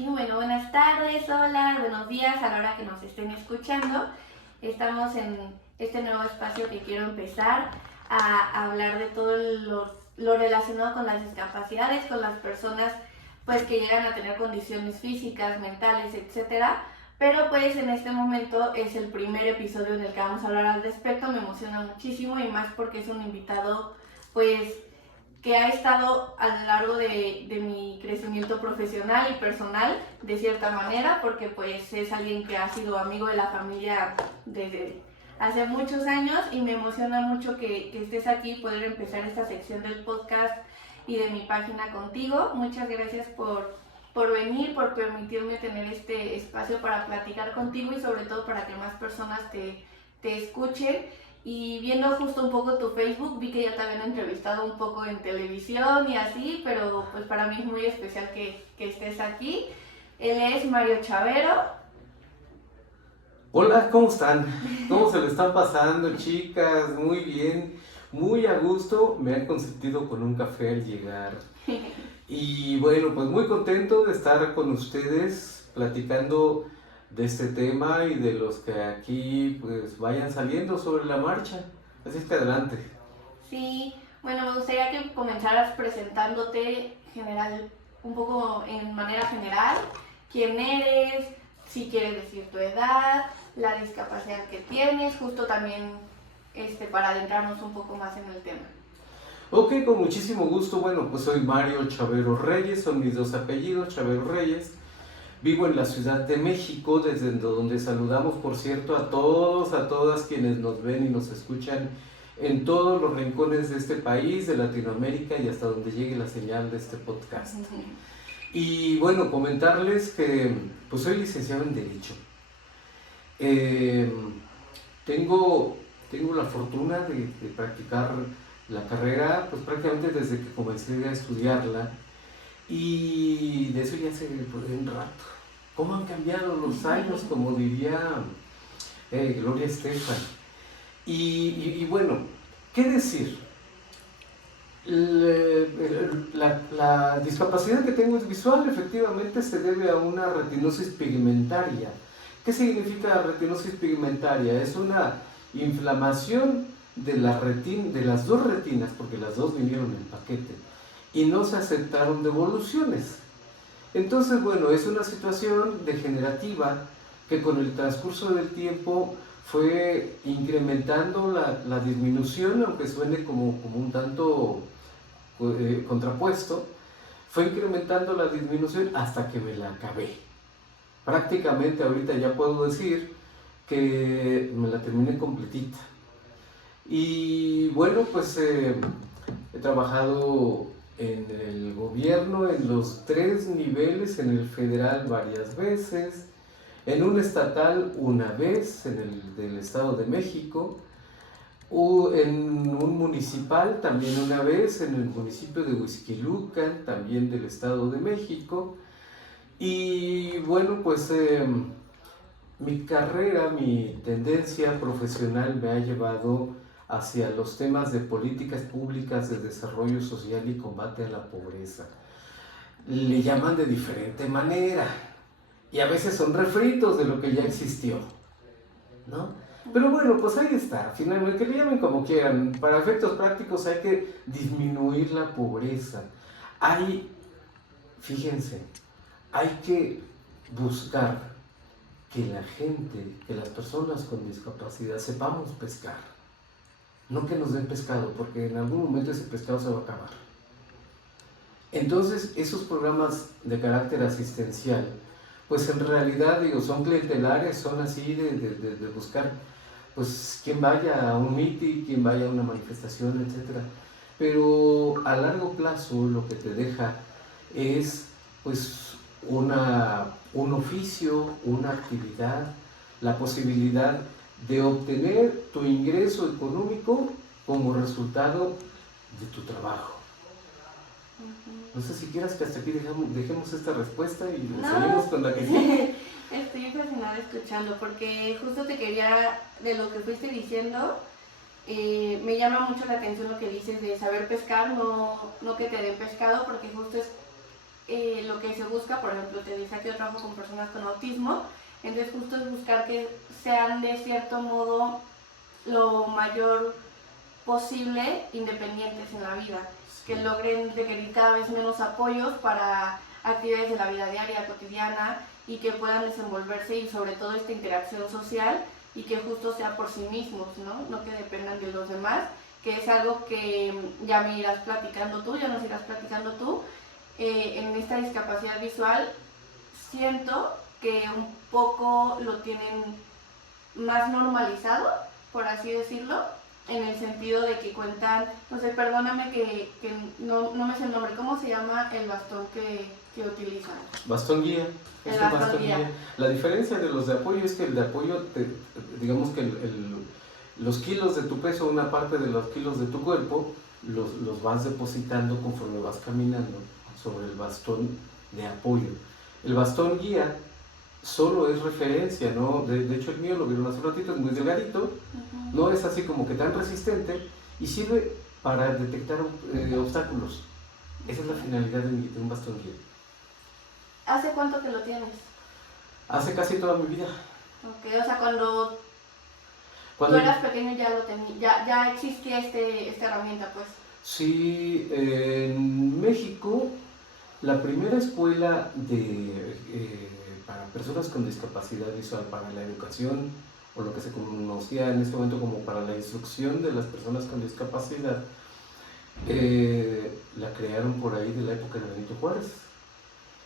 Y bueno, buenas tardes, hola, buenos días a la hora que nos estén escuchando. Estamos en este nuevo espacio que quiero empezar a hablar de todo lo relacionado con las discapacidades, con las personas pues que llegan a tener condiciones físicas, mentales, etcétera. Pero pues en este momento es el primer episodio en el que vamos a hablar al respecto. Me emociona muchísimo y más porque es un invitado pues que ha estado a lo largo de mi crecimiento profesional y personal, de cierta manera, porque pues es alguien que ha sido amigo de la familia desde hace muchos años y me emociona mucho que estés aquí y poder empezar esta sección del podcast y de mi página contigo. Muchas gracias por venir, por permitirme tener este espacio para platicar contigo y sobre todo para que más personas te escuchen. Y viendo justo un poco tu Facebook, vi que ya te habían entrevistado un poco en televisión y así, pero pues para mí es muy especial que estés aquí. Él es Mario Chavero. Hola, ¿cómo están? ¿Cómo se le están pasando, chicas? Muy bien, muy a gusto. Me han consentido con un café al llegar. Y bueno, pues muy contento de estar con ustedes platicando de este tema y de los que aquí pues vayan saliendo sobre la marcha. Así es que adelante. Sí, bueno, me gustaría que comenzaras presentándote un poco en manera general, quién eres, si quieres decir tu edad, la discapacidad que tienes, justo también para adentrarnos un poco más en el tema. Ok, con muchísimo gusto. Bueno, pues soy Mario Chavero Reyes, son mis dos apellidos, Chavero Reyes. Vivo en la Ciudad de México, desde donde saludamos, por cierto, a todos, a todas quienes nos ven y nos escuchan en todos los rincones de este país, de Latinoamérica y hasta donde llegue la señal de este podcast. Y bueno, comentarles que pues soy licenciado en Derecho. Eh, tengo la fortuna de practicar la carrera pues prácticamente desde que comencé a estudiarla. Y de eso ya hace pues, un rato. ¿Cómo han cambiado los años? Como diría Gloria Estefan. Y bueno, ¿qué decir? La discapacidad que tengo es visual, efectivamente se debe a una retinosis pigmentaria. ¿Qué significa retinosis pigmentaria? Es una inflamación de las dos retinas, porque las dos vinieron en paquete, y no se aceptaron devoluciones. Entonces, bueno, es una situación degenerativa que con el transcurso del tiempo fue incrementando la disminución, aunque suene como un tanto contrapuesto, fue incrementando la disminución hasta que me la acabé. Prácticamente ahorita ya puedo decir que me la terminé completita. Y bueno, pues he trabajado en el gobierno en los 3 niveles, en el federal varias veces, en un estatal una vez, en el del Estado de México, en un municipal también una vez, en el municipio de Huixquilucan, también del Estado de México. Y bueno, pues mi carrera, mi tendencia profesional me ha llevado hacia los temas de políticas públicas de desarrollo social y combate a la pobreza. Le llaman de diferente manera y a veces son refritos de lo que ya existió, ¿no? Pero bueno, pues ahí está, finalmente, que le llamen como quieran. Para efectos prácticos hay que disminuir la pobreza. Fíjense, hay que buscar que la gente, que las personas con discapacidad sepamos pescar. No que nos den pescado, porque en algún momento ese pescado se va a acabar. Entonces, esos programas de carácter asistencial, pues en realidad, digo, son clientelares, son así de buscar, pues, quien vaya a un meeting, quien vaya a una manifestación, etc. Pero a largo plazo lo que te deja es, pues, un oficio, una actividad, la posibilidad de obtener tu ingreso económico como resultado de tu trabajo. No sé si quieras que hasta aquí dejemos esta respuesta y seguimos con la que sigue. Estoy fascinada escuchando porque justo te quería, de lo que fuiste diciendo, me llama mucho la atención lo que dices de saber pescar, no que te den pescado, porque justo lo que se busca, por ejemplo, te dice que yo trabajo con personas con autismo, entonces justo es buscar que sean de cierto modo lo mayor posible independientes en la vida, que logren requerir cada vez menos apoyos para actividades de la vida diaria, cotidiana, y que puedan desenvolverse y sobre todo esta interacción social y que justo sea por sí mismos, no que dependan de los demás, que es algo que ya me irás platicando tú, ya nos irás platicando tú. En esta discapacidad visual siento que un poco lo tienen más normalizado, por así decirlo, en el sentido de que cuentan, no sé, perdóname que no me sé el nombre, ¿cómo se llama el bastón que utilizan? Bastón guía. El bastón guía. La diferencia de los de apoyo es que el de apoyo, digamos que los kilos de tu peso, una parte de los kilos de tu cuerpo, los vas depositando conforme vas caminando sobre el bastón de apoyo. El bastón guía solo es referencia, ¿no? De hecho el mío, lo vieron hace ratito, es muy delgadito, no es así como que tan resistente y sirve para detectar obstáculos. Esa es la finalidad de un bastón guía. ¿Hace cuánto que lo tienes? Hace casi toda mi vida. Ok, o sea, cuando tú eras pequeño ya lo tenía, ya existía esta herramienta, pues. Sí, en México la primera escuela para personas con discapacidad visual, para la educación, o lo que se conocía en este momento como para la instrucción de las personas con discapacidad, la crearon por ahí de la época de Benito Juárez.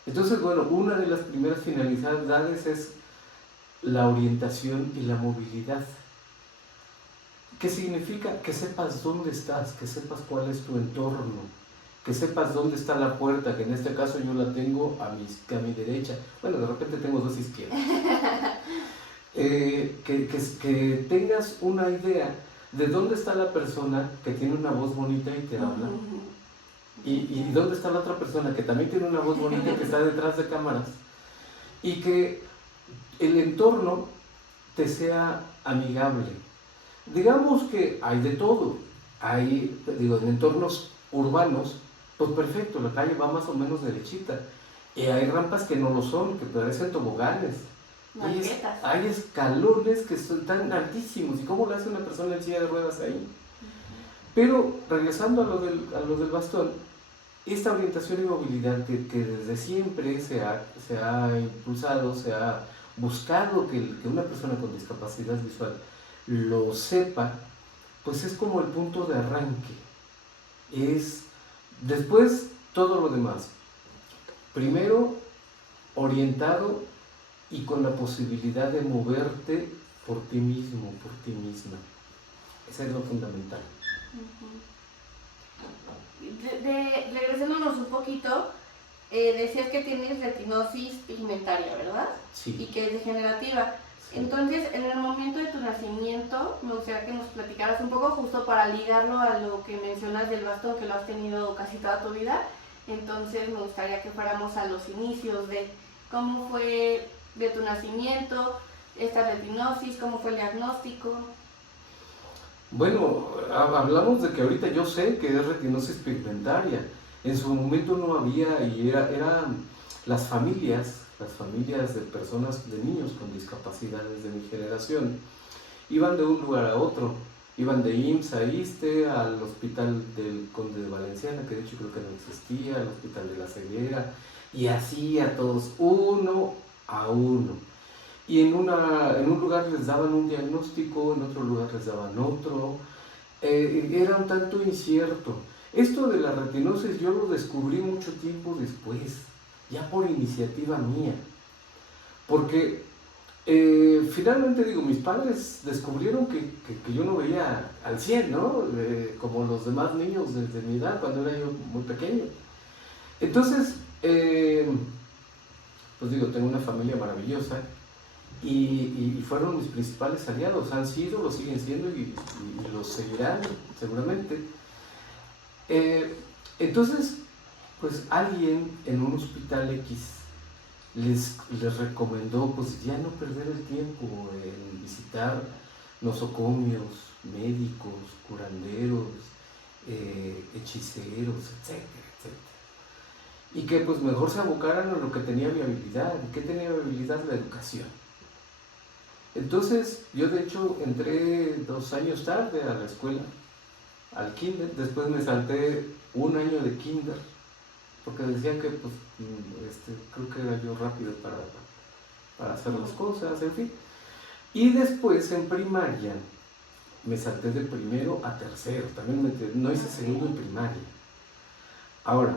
Entonces, bueno, una de las primeras finalidades es la orientación y la movilidad. ¿Qué significa? Que sepas dónde estás, que sepas cuál es tu entorno, que sepas dónde está la puerta, que en este caso yo la tengo a mi derecha. Bueno, de repente tengo dos izquierdas. Que tengas una idea de dónde está la persona que tiene una voz bonita y te habla. Y dónde está la otra persona que también tiene una voz bonita y que está detrás de cámaras. Y que el entorno te sea amigable. Digamos que hay de todo. En entornos urbanos, pues perfecto, la calle va más o menos derechita. Y hay rampas que no lo son, que parecen toboganes. Hay escalones que son tan altísimos. ¿Y cómo lo hace una persona en silla de ruedas ahí? Pero regresando a lo del bastón, esta orientación y movilidad que desde siempre se ha impulsado, se ha buscado que una persona con discapacidad visual lo sepa, pues es como el punto de arranque. Después todo lo demás. Primero, orientado y con la posibilidad de moverte por ti mismo, por ti misma. Eso es lo fundamental. Regresándonos un poquito, decías que tienes retinosis pigmentaria, ¿verdad? Sí. Y que es degenerativa. Sí. Entonces, en el momento de tu nacimiento, me gustaría que nos platicaras un poco, justo para ligarlo a lo que mencionas del bastón, que lo has tenido casi toda tu vida. Entonces, me gustaría que fuéramos a los inicios de cómo fue de tu nacimiento, esta retinosis, cómo fue el diagnóstico. Bueno, hablamos de que ahorita yo sé que es retinosis pigmentaria. En su momento no había, y eran las familias de personas, de niños con discapacidades de mi generación, iban de un lugar a otro. Iban de IMSS a ISSSTE, al hospital del Conde de Valenciana, que de hecho creo que no existía, al hospital de La Ceguera, y así a todos, uno a uno. Y en un lugar les daban un diagnóstico, en otro lugar les daban otro. Era un tanto incierto. Esto de la retinosis yo lo descubrí mucho tiempo después, ya por iniciativa mía. Porque finalmente, mis padres descubrieron que yo no veía al 100, ¿no? Como los demás niños desde mi edad, cuando era yo muy pequeño. Entonces, pues tengo una familia maravillosa. Y fueron mis principales aliados, han sido, lo siguen siendo y lo seguirán seguramente. Entonces, pues alguien en un hospital X les recomendó pues ya no perder el tiempo en visitar nosocomios, médicos, curanderos, hechiceros, etcétera, etcétera. y que pues mejor se abocaran a lo que tenía viabilidad. ¿Y qué tenía viabilidad? La educación. Entonces yo de hecho entré 2 años tarde a la escuela, al kinder. Después me salté 1 año de kinder, porque decían que pues creo que era yo rápido para hacer las cosas, en fin. Y después en primaria me salté de primero a tercero, también no hice segundo en primaria. Ahora,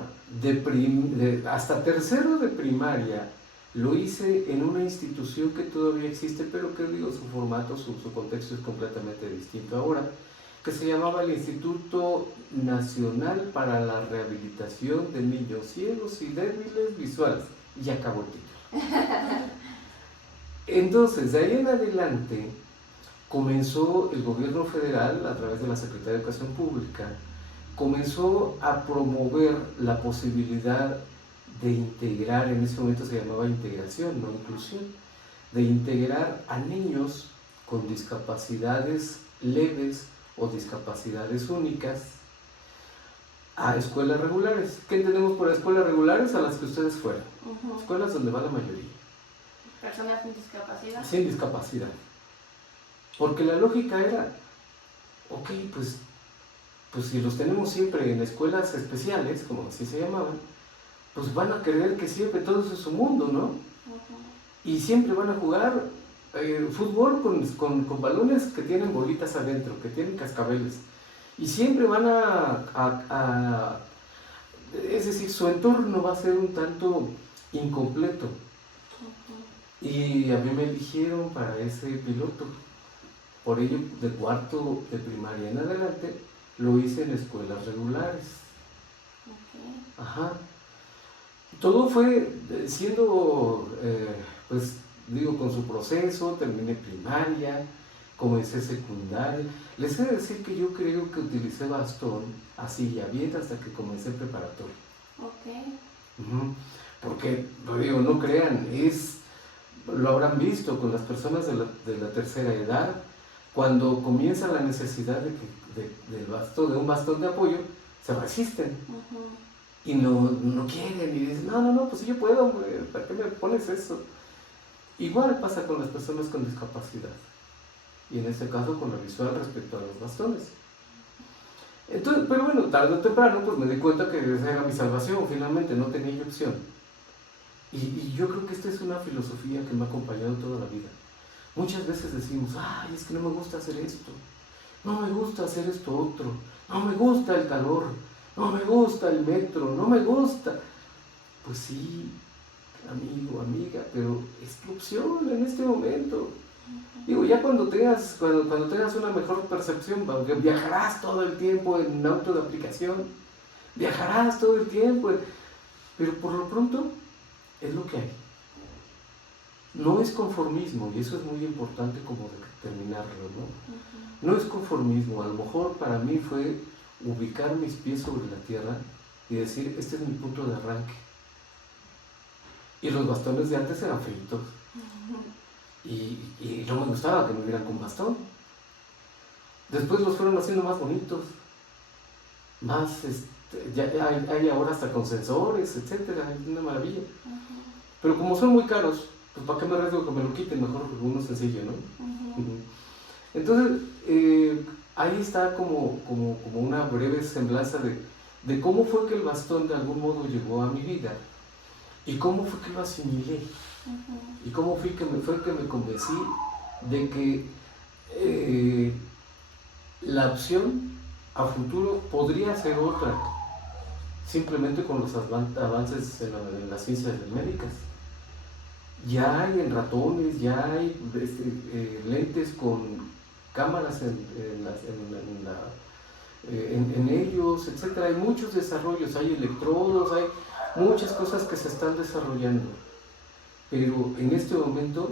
hasta tercero de primaria lo hice en una institución que todavía existe, pero que digo, su formato, su contexto es completamente distinto ahora, que se llamaba el Instituto Nacional para la Rehabilitación de Niños Ciegos y Débiles Visuales. Y ya acabó el título. Entonces, de ahí en adelante, comenzó el gobierno federal, a través de la Secretaría de Educación Pública, comenzó a promover la posibilidad de integrar, en ese momento se llamaba integración, no inclusión, de integrar a niños con discapacidades leves o discapacidades únicas a escuelas regulares. ¿Qué entendemos por escuelas regulares? A las que ustedes fueron. Escuelas donde va la mayoría. Personas sin discapacidad. Sin discapacidad. Porque la lógica era, ok, pues si los tenemos siempre en escuelas especiales, como así se llamaban, pues van a creer que siempre todo eso es su mundo, ¿no? Y siempre van a jugar fútbol con balones que tienen bolitas adentro, que tienen cascabeles. Y siempre van es decir, su entorno va a ser un tanto incompleto. Y a mí me eligieron para ese piloto. Por ello, de cuarto de primaria en adelante, lo hice en escuelas regulares. Ajá. Todo fue siendo, pues digo, con su proceso. Terminé primaria, comencé secundaria. Les he de decir que yo creo que utilicé bastón así ya bien hasta que comencé preparatoria. Porque, lo digo, no crean, lo habrán visto con las personas de la tercera edad, cuando comienza la necesidad de un bastón de apoyo, se resisten. Y no quieren, y dicen, no, pues sí yo puedo, hombre, ¿para qué me pones eso? Igual pasa con las personas con discapacidad, y en este caso con la visual respecto a los bastones. Entonces, pero bueno, tarde o temprano pues me di cuenta que esa era mi salvación, finalmente no tenía yo opción. Y yo creo que esta es una filosofía que me ha acompañado toda la vida. Muchas veces decimos, ay, es que no me gusta hacer esto, no me gusta hacer esto otro, no me gusta el calor, no me gusta el metro, no me gusta. Pues sí, amigo, amiga, pero es tu opción en este momento. Digo, ya cuando tengas una mejor percepción, viajarás todo el tiempo en auto de aplicación, viajarás todo el tiempo, pero por lo pronto es lo que hay. No es conformismo, y eso es muy importante como determinarlo, ¿no? No es conformismo. A lo mejor para mí fue ubicar mis pies sobre la tierra y decir, este es mi punto de arranque. Y los bastones de antes eran feitos. Y no me gustaba que me vieran con bastón. Después los fueron haciendo más bonitos, más, ya hay ahora hasta con sensores, etcétera, es una maravilla. Pero como son muy caros, pues ¿para qué me arriesgo que me lo quiten? Mejor uno sencillo, ¿no? Entonces, ahí está como una breve semblanza de cómo fue que el bastón de algún modo llegó a mi vida y cómo fue que lo asimilé y cómo fue que me convencí de que la opción a futuro podría ser otra, simplemente con los avances en las ciencias médicas. Ya hay en ratones, ya hay lentes con cámaras en ellos, etc. Hay muchos desarrollos, hay electrodos, hay muchas cosas que se están desarrollando. Pero en este momento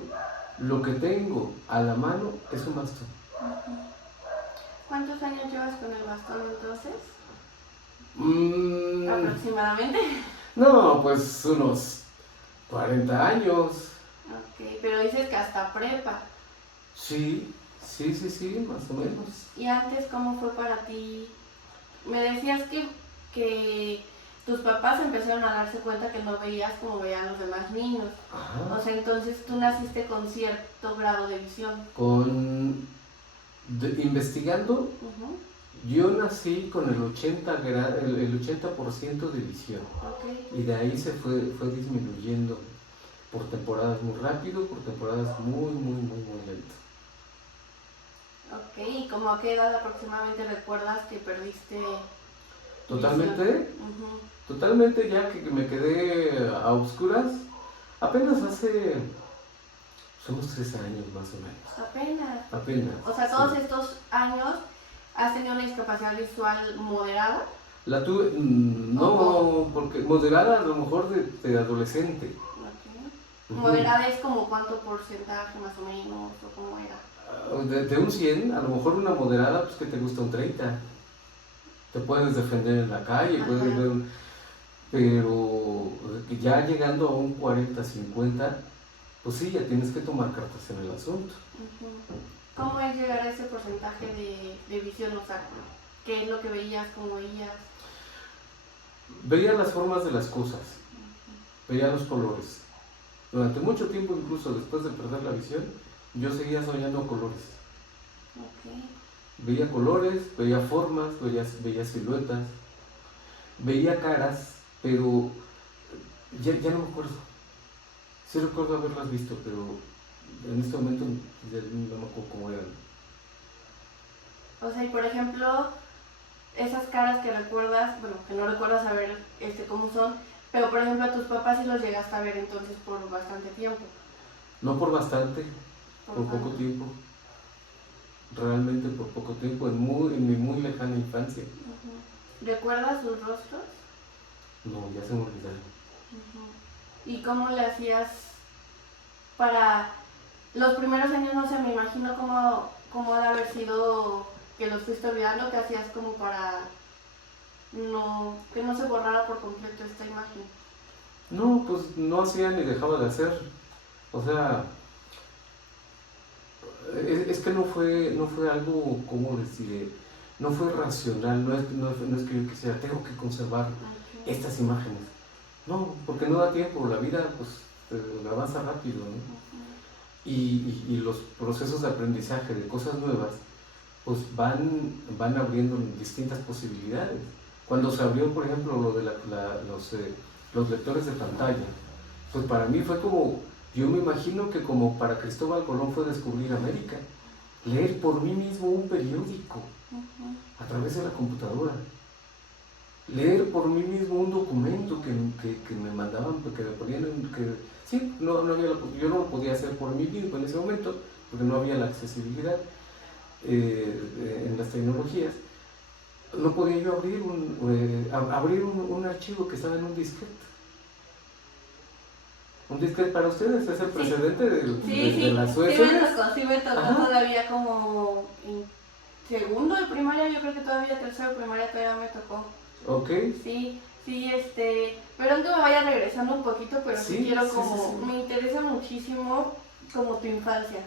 lo que tengo a la mano es un bastón. ¿Cuántos años llevas con el bastón entonces? Aproximadamente. No, pues unos 40 años. Ok, pero dices que hasta prepa. Sí, más o menos. ¿Y antes cómo fue para ti? Me decías que tus papás empezaron a darse cuenta que no veías como veían los demás niños. Ajá. O sea, entonces tú naciste con cierto grado de visión. Investigando, Ujú. yo nací con el 80% de visión. Ok. Y de ahí fue disminuyendo por temporadas muy rápido, por temporadas muy lento. Ok, ¿y como a qué edad aproximadamente recuerdas que perdiste Totalmente, visión? totalmente ya que me quedé a oscuras, apenas hace unos 3 años más o menos. Apenas. O sea, todos Sí. estos años has tenido una discapacidad visual moderada. La tuve, no, porque moderada a lo mejor de adolescente. Okay. Moderada es como cuánto porcentaje más o menos, o cómo era. De un 100, a lo mejor una moderada, pues que te gusta un 30. Te puedes defender en la calle, Ajá. puedes ver, pero ya llegando a un 40, 50, pues sí, ya tienes que tomar cartas en el asunto. ¿Cómo es llegar a ese porcentaje de visión? O sea, ¿qué es lo que veías, cómo veías? Veía las formas de las cosas, veía los colores. Durante mucho tiempo, incluso después de perder la visión, yo seguía soñando colores. Okay. Veía colores, veía formas, veía siluetas, veía caras, pero ya no me acuerdo. Sí recuerdo haberlas visto, pero en este momento ya no me acuerdo cómo eran. O sea, y por ejemplo, esas caras que recuerdas, bueno, que no recuerdas saber cómo son, pero por ejemplo a tus papás sí los llegaste a ver entonces por bastante tiempo. No por bastante, por poco cuánto? tiempo. Realmente por poco tiempo, en mi muy lejana infancia. ¿Recuerdas sus rostros? No, ya se me olvidaron. ¿Y cómo le hacías para los primeros años? No sé, me imagino cómo ha de haber sido que los fuiste olvidando, que hacías como para que no se borrara por completo esta imagen. No, pues no hacía ni dejaba de hacer. O sea, es que no fue algo, ¿cómo decir? No fue racional, no es que yo quisiera, tengo que conservar estas imágenes. No, porque no da tiempo, la vida pues avanza rápido, ¿no? Y los procesos de aprendizaje de cosas nuevas pues van abriendo distintas posibilidades. Cuando se abrió, por ejemplo, lo de los lectores de pantalla, pues para mí fue como, yo me imagino que como para Cristóbal Colón fue descubrir América, leer por mí mismo un periódico a través de la computadora, leer por mí mismo un documento que me mandaban, que me ponían, sí, yo no lo podía hacer por mí mismo en ese momento, porque no había la accesibilidad en las tecnologías. No podía yo abrir un archivo que estaba en un disquete. Un disquete para ustedes es el precedente de las USBs. Sí me tocó todavía como en segundo de primaria, yo creo que todavía tercero de primaria todavía me tocó. Ok. Sí, perdón que me vaya regresando un poquito, pero sí quiero me interesa muchísimo como tu infancia.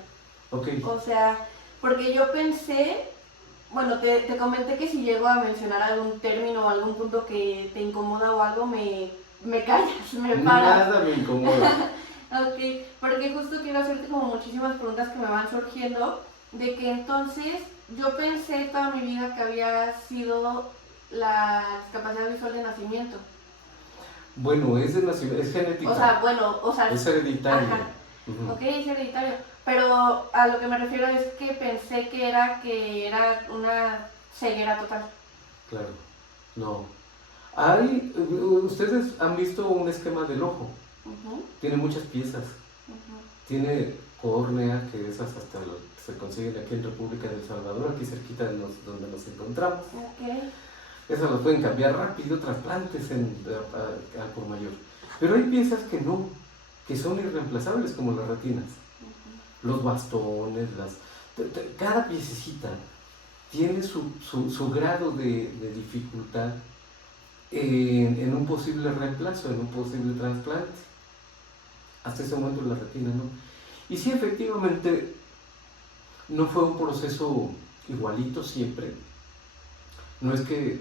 Ok. O sea, porque yo pensé, bueno, te comenté que si llego a mencionar algún término o algún punto que te incomoda o algo, me callas, me paras. Nada me incomoda. Ok, porque justo quiero hacerte como muchísimas preguntas que me van surgiendo, de que entonces yo pensé toda mi vida que había sido la discapacidad visual de nacimiento. Bueno, es de nacimiento, es genética. O sea, es hereditario. Ajá. Ok, es hereditario. Pero a lo que me refiero es que pensé que era una ceguera total. Claro, no. Ustedes han visto un esquema del ojo. Tiene muchas piezas. Tiene córnea, que esas hasta se consiguen aquí en República del Salvador, aquí cerquita de donde nos encontramos. Okay. Esas las pueden cambiar rápido, trasplantes al por mayor. Pero hay piezas que no, que son irreemplazables, como las retinas. Los bastones, cada piececita tiene su grado de dificultad en un posible reemplazo, en un posible trasplante. Hasta ese momento la retina no. Y sí, efectivamente, no fue un proceso igualito siempre. No es que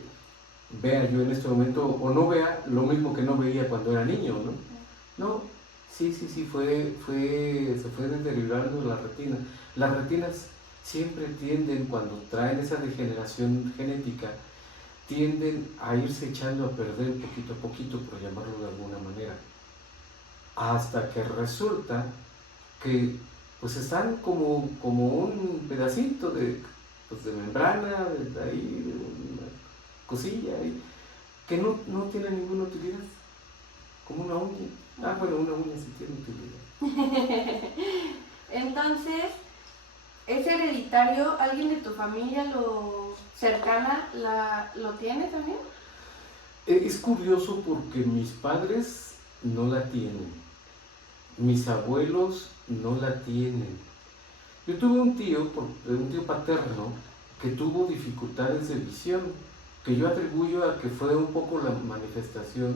vea yo en este momento o no vea lo mismo que no veía cuando era niño, ¿no? No, sí, se fue deteriorando la retina. Las retinas siempre tienden, cuando traen esa degeneración genética, tienden a irse echando a perder poquito a poquito, por llamarlo de alguna manera, hasta que resulta que pues están como un pedacito de membrana, de ahí, de una cosilla ahí, que no tiene ninguna utilidad, como una uña. Bueno, una uña sí tiene utilidad. Entonces, ¿es hereditario? ¿Alguien de tu familia cercana lo tiene también? Es curioso porque mis padres no la tienen, mis abuelos no la tienen. Yo tuve un tío paterno que tuvo dificultades de visión, que yo atribuyo a que fue un poco la manifestación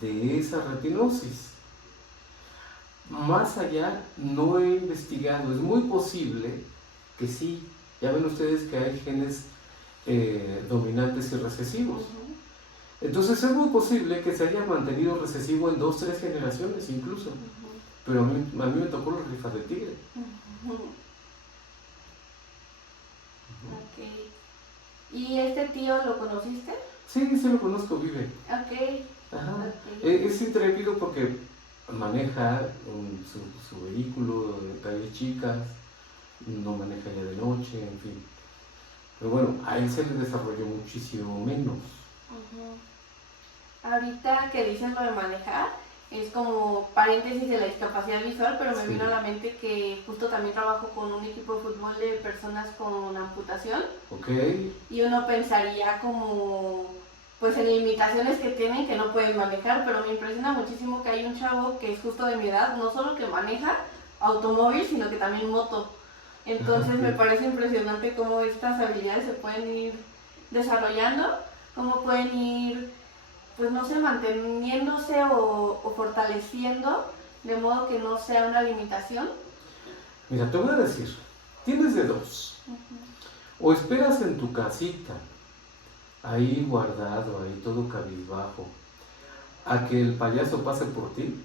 de esa retinosis. Más allá no he investigado, es muy posible que sí, ya ven ustedes que hay genes dominantes y recesivos. Entonces es muy posible que se haya mantenido recesivo en 2, 3 generaciones incluso. Pero a mí me tocó la rifa del tigre. Ok. ¿Y este tío lo conociste? Sí, lo conozco, vive. Ok. Ajá. Okay. Es intrépido porque maneja su vehículo de calles chicas, no maneja ya de noche, en fin. Pero bueno, a él se le desarrolló muchísimo menos. Ahorita que dices lo de manejar, es como paréntesis de la discapacidad visual, pero me vino a la mente que justo también trabajo con un equipo de fútbol de personas con amputación. Okay. Y uno pensaría como, pues en limitaciones que tienen que no pueden manejar, pero me impresiona muchísimo que hay un chavo que es justo de mi edad, no solo que maneja automóvil, sino que también moto. Entonces me parece impresionante cómo estas habilidades se pueden ir desarrollando, cómo pueden ir, pues no sé, manteniéndose o fortaleciendo, de modo que no sea una limitación. Mira, te voy a decir, tienes de dos. O esperas en tu casita, ahí guardado, ahí todo cabizbajo, a que el payaso pase por ti,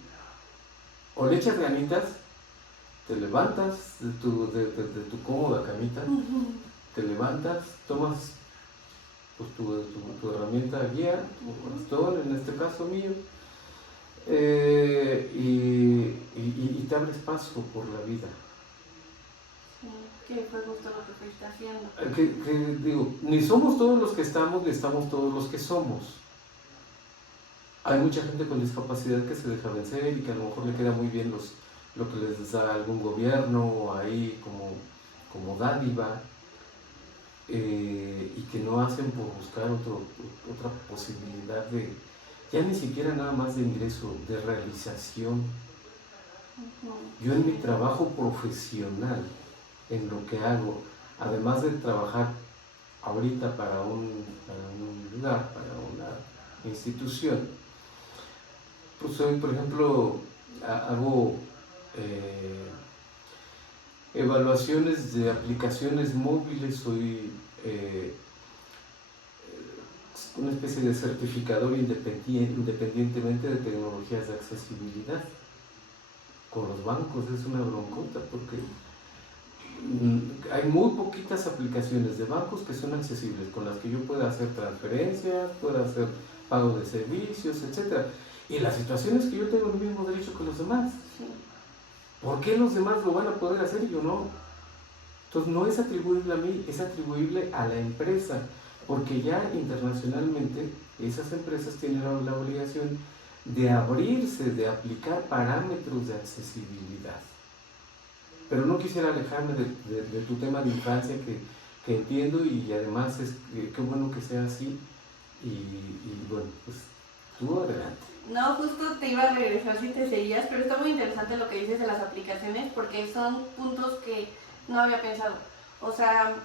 o le echas ganitas, te levantas de tu cómoda camita, te levantas, tomas pues, tu herramienta guía, tu bastón, en este caso mío, y te abres paso por la vida. Que fue justo lo que fuiste haciendo. Digo, ni somos todos los que estamos, ni estamos todos los que somos. Hay mucha gente con discapacidad que se deja vencer y que a lo mejor le queda muy bien lo que les da algún gobierno ahí como dádiva, y que no hacen por buscar otra posibilidad de, ya ni siquiera nada más de ingreso, de realización. Yo en mi trabajo profesional, en lo que hago, además de trabajar ahorita para un lugar, para una institución, pues soy, por ejemplo, hago evaluaciones de aplicaciones móviles, soy una especie de certificador independientemente de tecnologías de accesibilidad. Con los bancos es una broncota porque hay muy poquitas aplicaciones de bancos que son accesibles, con las que yo pueda hacer transferencias, pueda hacer pago de servicios, etc. Y la situación es que yo tengo el mismo derecho que los demás. ¿Por qué los demás lo van a poder hacer y yo no? Entonces no es atribuible a mí, es atribuible a la empresa, porque ya internacionalmente esas empresas tienen la obligación de abrirse, de aplicar parámetros de accesibilidad. Pero no quisiera alejarme de tu tema de infancia que entiendo, y además qué bueno que sea así, y bueno, pues tú adelante. No, justo te iba a regresar si te seguías, pero está muy interesante lo que dices de las aplicaciones porque son puntos que no había pensado. O sea,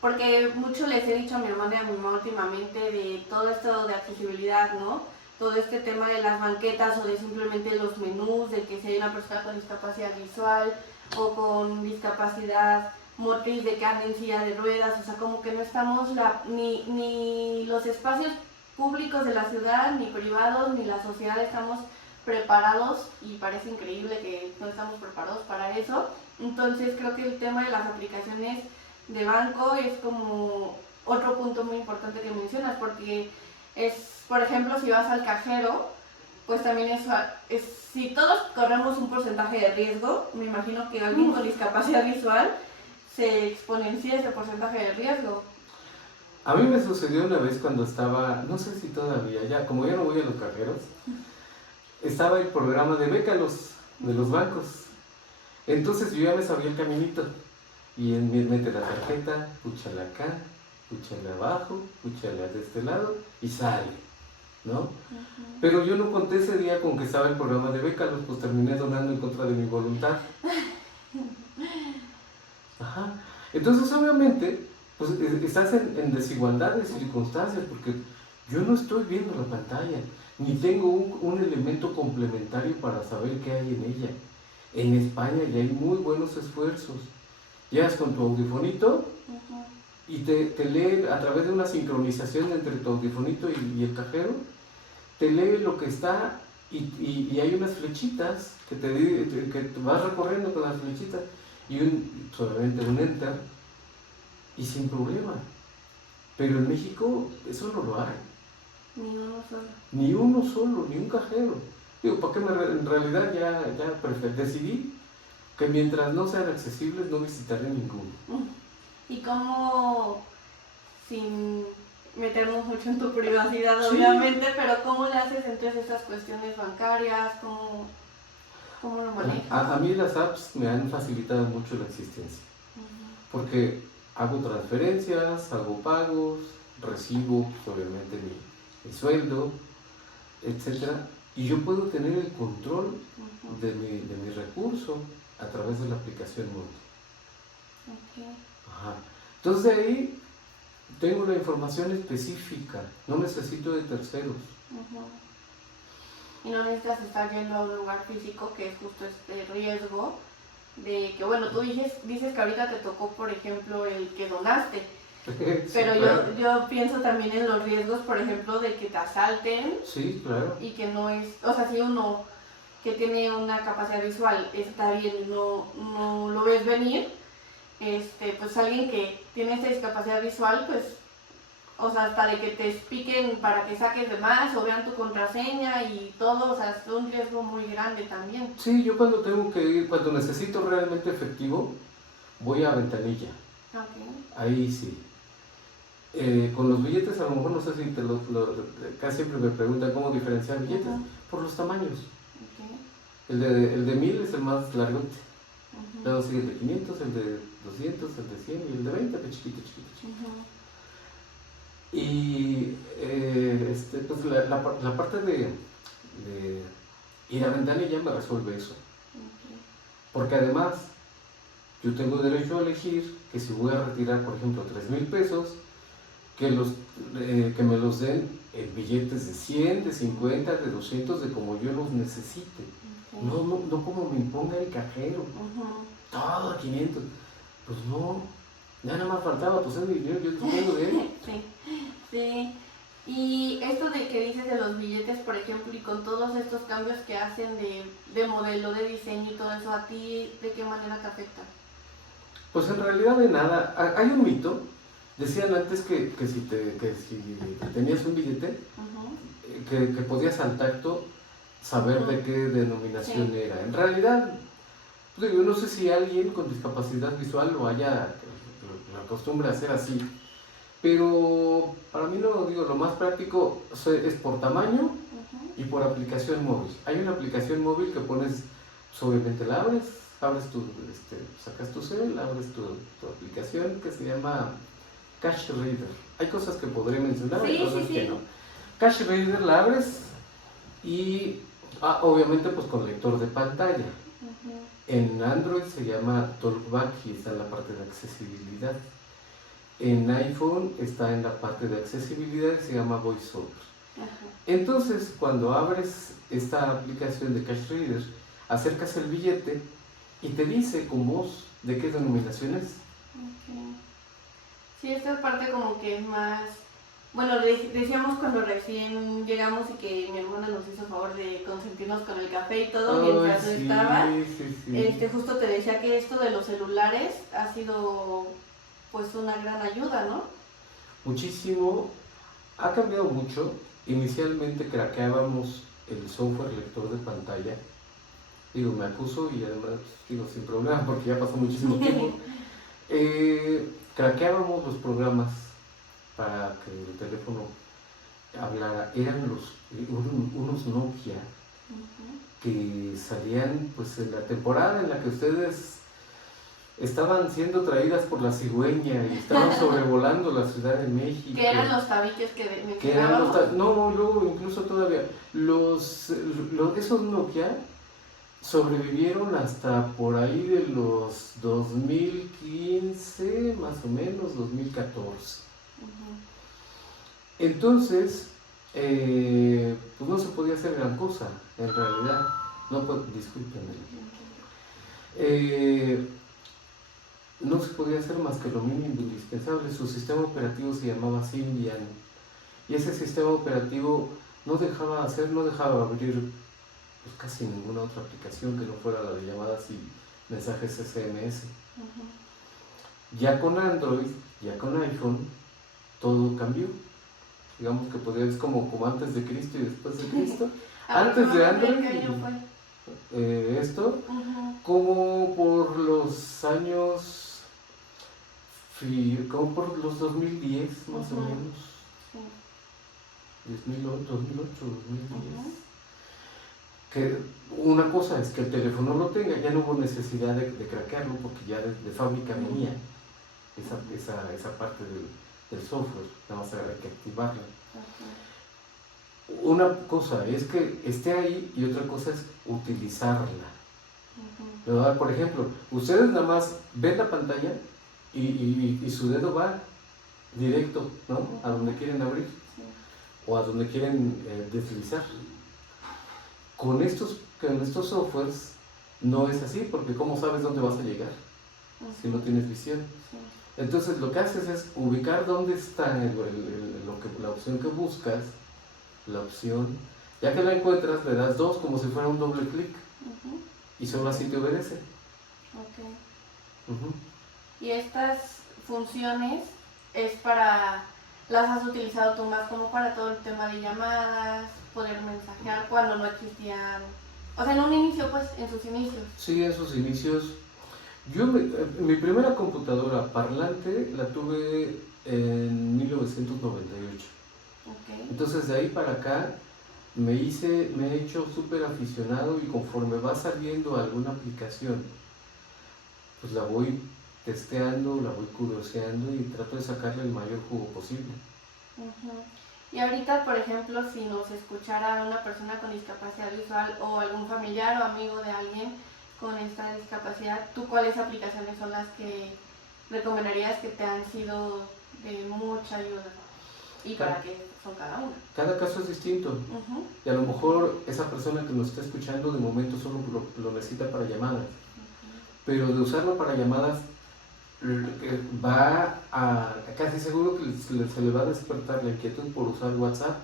porque mucho les he dicho a mi hermana y a mi mamá últimamente de todo esto de accesibilidad, ¿no? Todo este tema de las banquetas o de simplemente los menús, de que si hay una persona con discapacidad visual o con discapacidad motriz, de que anda en silla de ruedas, o sea, como que no estamos ni los espacios públicos de la ciudad, ni privados, ni la sociedad estamos preparados, y parece increíble que no estamos preparados para eso. Entonces creo que el tema de las aplicaciones de banco es como otro punto muy importante que mencionas, porque es, por ejemplo, si vas al cajero, pues también si todos corremos un porcentaje de riesgo, me imagino que alguien con discapacidad visual se exponencia ese porcentaje de riesgo. A mí me sucedió una vez cuando estaba, no sé si todavía, ya como ya no voy a los cajeros, estaba el programa de bécalos de los bancos. Entonces yo ya me sabía el caminito. Y mete la tarjeta, púchale acá, púchale abajo, púchale de este lado y sale, ¿no? Pero yo no conté ese día con que estaba el programa de bécalos, pues terminé donando en contra de mi voluntad. Ajá. Entonces obviamente pues estás en desigualdad de circunstancias, porque yo no estoy viendo la pantalla, ni tengo un elemento complementario para saber qué hay en ella. En España ya hay muy buenos esfuerzos. Llegas con tu audifonito y te lee a través de una sincronización entre tu audifonito y el cajero, te lee lo que está y hay unas flechitas que te vas recorriendo con las flechitas y obviamente un enter y sin problema. Pero en México eso no lo hay. Ni uno solo. Ni uno solo, ni un cajero. Digo, ¿para qué en realidad ya decidí que mientras no sean accesibles no visitaré ninguno? ¿Y cómo, sin meternos mucho en tu privacidad, Sí, obviamente, pero cómo le haces entonces esas cuestiones bancarias? ¿Cómo lo manejas? A mí las apps me han facilitado mucho la existencia, porque hago transferencias, hago pagos, recibo pues, obviamente mi sueldo, etcétera, y yo puedo tener el control de mi recurso a través de la aplicación móvil. Ajá. Entonces de ahí tengo la información específica, no necesito de terceros. Y no necesitas estar yendo a un lugar físico, que es justo este riesgo de que, bueno, tú dices que ahorita te tocó, por ejemplo, el que donaste, Sí, pero claro. yo pienso también en los riesgos, por ejemplo, de que te asalten. Sí, claro. Y que no es, o sea, si uno que tiene una capacidad visual está bien y no lo ves venir, pues alguien que tiene esta discapacidad visual, pues, o sea, hasta de que te piquen para que saques de más o vean tu contraseña y todo, o sea, es un riesgo muy grande también. Sí, yo cuando tengo que ir, cuando necesito realmente efectivo, voy a ventanilla. Ahí sí. Con los billetes, a lo mejor no sé si casi siempre me preguntan cómo diferenciar billetes, por los tamaños. El de 1000 es el más largote. Luego sigue el de 500, el de 200, el de 100 y el de 20, pues chiquito. Y pues la parte de ir a ventanilla me resuelve eso. Porque además, yo tengo derecho a elegir que si voy a retirar, por ejemplo, 3,000 pesos, que me los den en billetes de 100, de 50, de 200, de como yo los necesite. No como me imponga el cajero. Todo a 500. Pues no, ya nada más faltaba, pues es mi dinero, yo dispongo de él. Sí. Y esto de que dices de los billetes, por ejemplo, y con todos estos cambios que hacen de modelo, de diseño y todo eso, ¿a ti de qué manera te afecta? Pues en realidad de nada. Hay un mito. Decían antes que si tenías un billete, que podías al tacto saber de qué denominación era. En realidad, pues digo, no sé si alguien con discapacidad visual lo acostumbra a hacer así, pero para mí lo más práctico es por tamaño y por aplicación móvil. Hay una aplicación móvil que pones, obviamente la abres sacas tu cel, abres tu aplicación que se llama Cash Reader. Hay cosas que podré mencionar, hay cosas que no. Cash Reader la abres y obviamente pues con lector de pantalla. En Android se llama Talkback y está en la parte de accesibilidad. En iPhone está en la parte de accesibilidad y se llama VoiceOver. Entonces cuando abres esta aplicación de Cash Reader, acercas el billete y te dice con voz de qué denominación es. Sí, esta parte como que es más bueno, decíamos cuando recién llegamos y que mi hermana nos hizo favor de consentirnos con el café y todo mientras no estaba. Sí. Justo te decía que esto de los celulares ha sido pues una gran ayuda, ¿no? Muchísimo, ha cambiado mucho. Inicialmente craqueábamos el software lector de pantalla. Digo, me acuso y además digo sin problema porque ya pasó muchísimo tiempo. Craqueábamos los programas para que el teléfono hablara. Eran unos Nokia que salían pues en la temporada en la que ustedes estaban siendo traídas por la cigüeña y estaban sobrevolando la Ciudad de México. Que eran los tabiques que mencionábamos. No, luego incluso todavía esos Nokia sobrevivieron hasta por ahí de los 2015, más o menos, 2014. Entonces, pues no se podía hacer gran cosa, en realidad. No, discúlpenme. No se podía hacer más que lo mínimo indispensable. Su sistema operativo se llamaba Symbian. Y ese sistema operativo no dejaba abrir pues, casi ninguna otra aplicación que no fuera la de llamadas y mensajes SMS. Ya con Android, ya con iPhone, todo cambió. Digamos que es como antes de Cristo y después de Cristo. Antes de Android, como por los años, como por los 2010 más o menos. 2008, 2010. Que una cosa es que el teléfono lo tenga, ya no hubo necesidad de craquearlo porque ya de fábrica venía esa parte del software, nada más hay que activarla. Una cosa es que esté ahí y otra cosa es utilizarla. Por ejemplo, ustedes nada más ven la pantalla y su dedo va directo, ¿no? A donde quieren abrir o a donde quieren deslizar. Con estos softwares no es así, porque ¿cómo sabes dónde vas a llegar si no tienes visión? Entonces lo que haces es ubicar dónde está la opción que buscas, la opción, ya que la encuentras le das dos como si fuera un doble clic y solo así te obedece. Y estas funciones las has utilizado tú más como para todo el tema de llamadas, poder mensajear cuando no existían, o sea, en un inicio, pues, en sus inicios. Sí, en sus inicios. Mi primera computadora parlante la tuve en 1998. Entonces de ahí para acá me he hecho súper aficionado y conforme va saliendo alguna aplicación, pues la voy testeando, la voy curioseando y trato de sacarle el mayor jugo posible. Y ahorita, por ejemplo, si nos escuchara una persona con discapacidad visual o algún familiar o amigo de alguien con esta discapacidad, ¿tú cuáles aplicaciones son las que recomendarías que te han sido de mucha ayuda? ¿Y para qué son cada una? Cada caso es distinto. Y a lo mejor esa persona que nos está escuchando de momento solo lo necesita para llamadas. Pero de usarlo para llamadas va a casi seguro que se le va a despertar la inquietud por usar WhatsApp,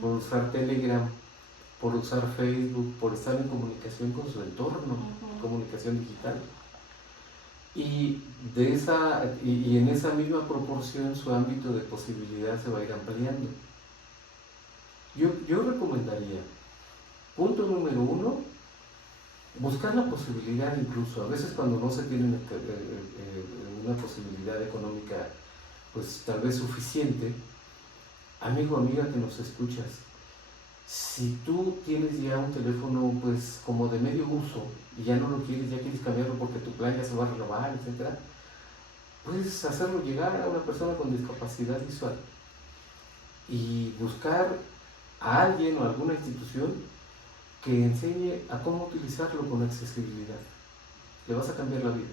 por usar Telegram, por usar Facebook, por estar en comunicación con su entorno, comunicación digital. Y en esa misma proporción su ámbito de posibilidad se va a ir ampliando. Yo recomendaría, punto número 1, buscar la posibilidad incluso, a veces cuando no se tiene una posibilidad económica pues tal vez suficiente, amigo, amiga que nos escuchas, si tú tienes ya un teléfono pues como de medio uso y ya no lo quieres, ya quieres cambiarlo porque tu plan ya se va a renovar, etc., puedes hacerlo llegar a una persona con discapacidad visual y buscar a alguien o alguna institución que enseñe a cómo utilizarlo con accesibilidad. Le vas a cambiar la vida.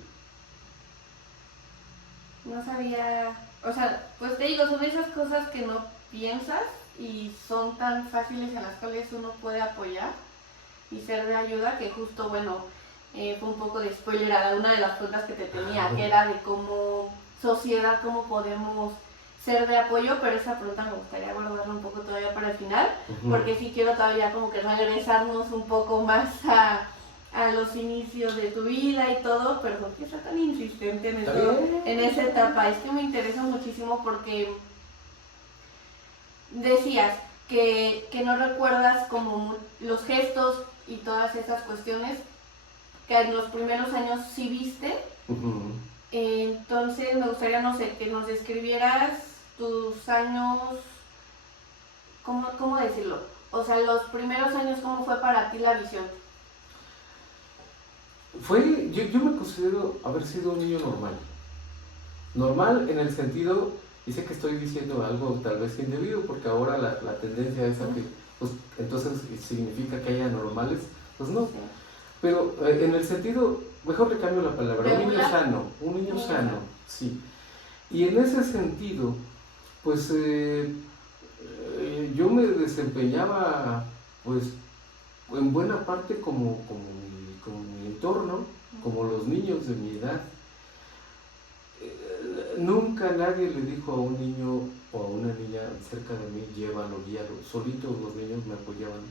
No sabía, o sea, pues te digo, son esas cosas que no piensas y son tan fáciles en las cuales uno puede apoyar y ser de ayuda, que justo, bueno, fue un poco de spoiler a una de las preguntas que te tenía, que era de cómo sociedad, cómo podemos ser de apoyo, pero esa pregunta me gustaría guardarla un poco todavía para el final, porque sí quiero todavía como que regresarnos un poco más a los inicios de tu vida y todo, pero ¿por qué estás tan insistente en, eso, en esa etapa? Es que me interesa muchísimo porque decías que no recuerdas como los gestos y todas esas cuestiones que en los primeros años sí viste. Entonces me gustaría, no sé, que nos describieras tus años, ¿cómo decirlo? O sea, los primeros años, ¿cómo fue para ti la visión? Yo me considero haber sido un niño normal. Normal en el sentido, y sé que estoy diciendo algo tal vez indebido, porque ahora la tendencia es a que, pues, entonces significa que haya normales, pues no. Pero en el sentido, mejor le cambio la palabra, un niño sano, sí. Y en ese sentido, pues yo me desempeñaba, pues, en buena parte como mi entorno, como los niños de mi edad. Nunca nadie le dijo a un niño o a una niña cerca de mí, llévalo, guíalo. Solitos los niños me apoyaban.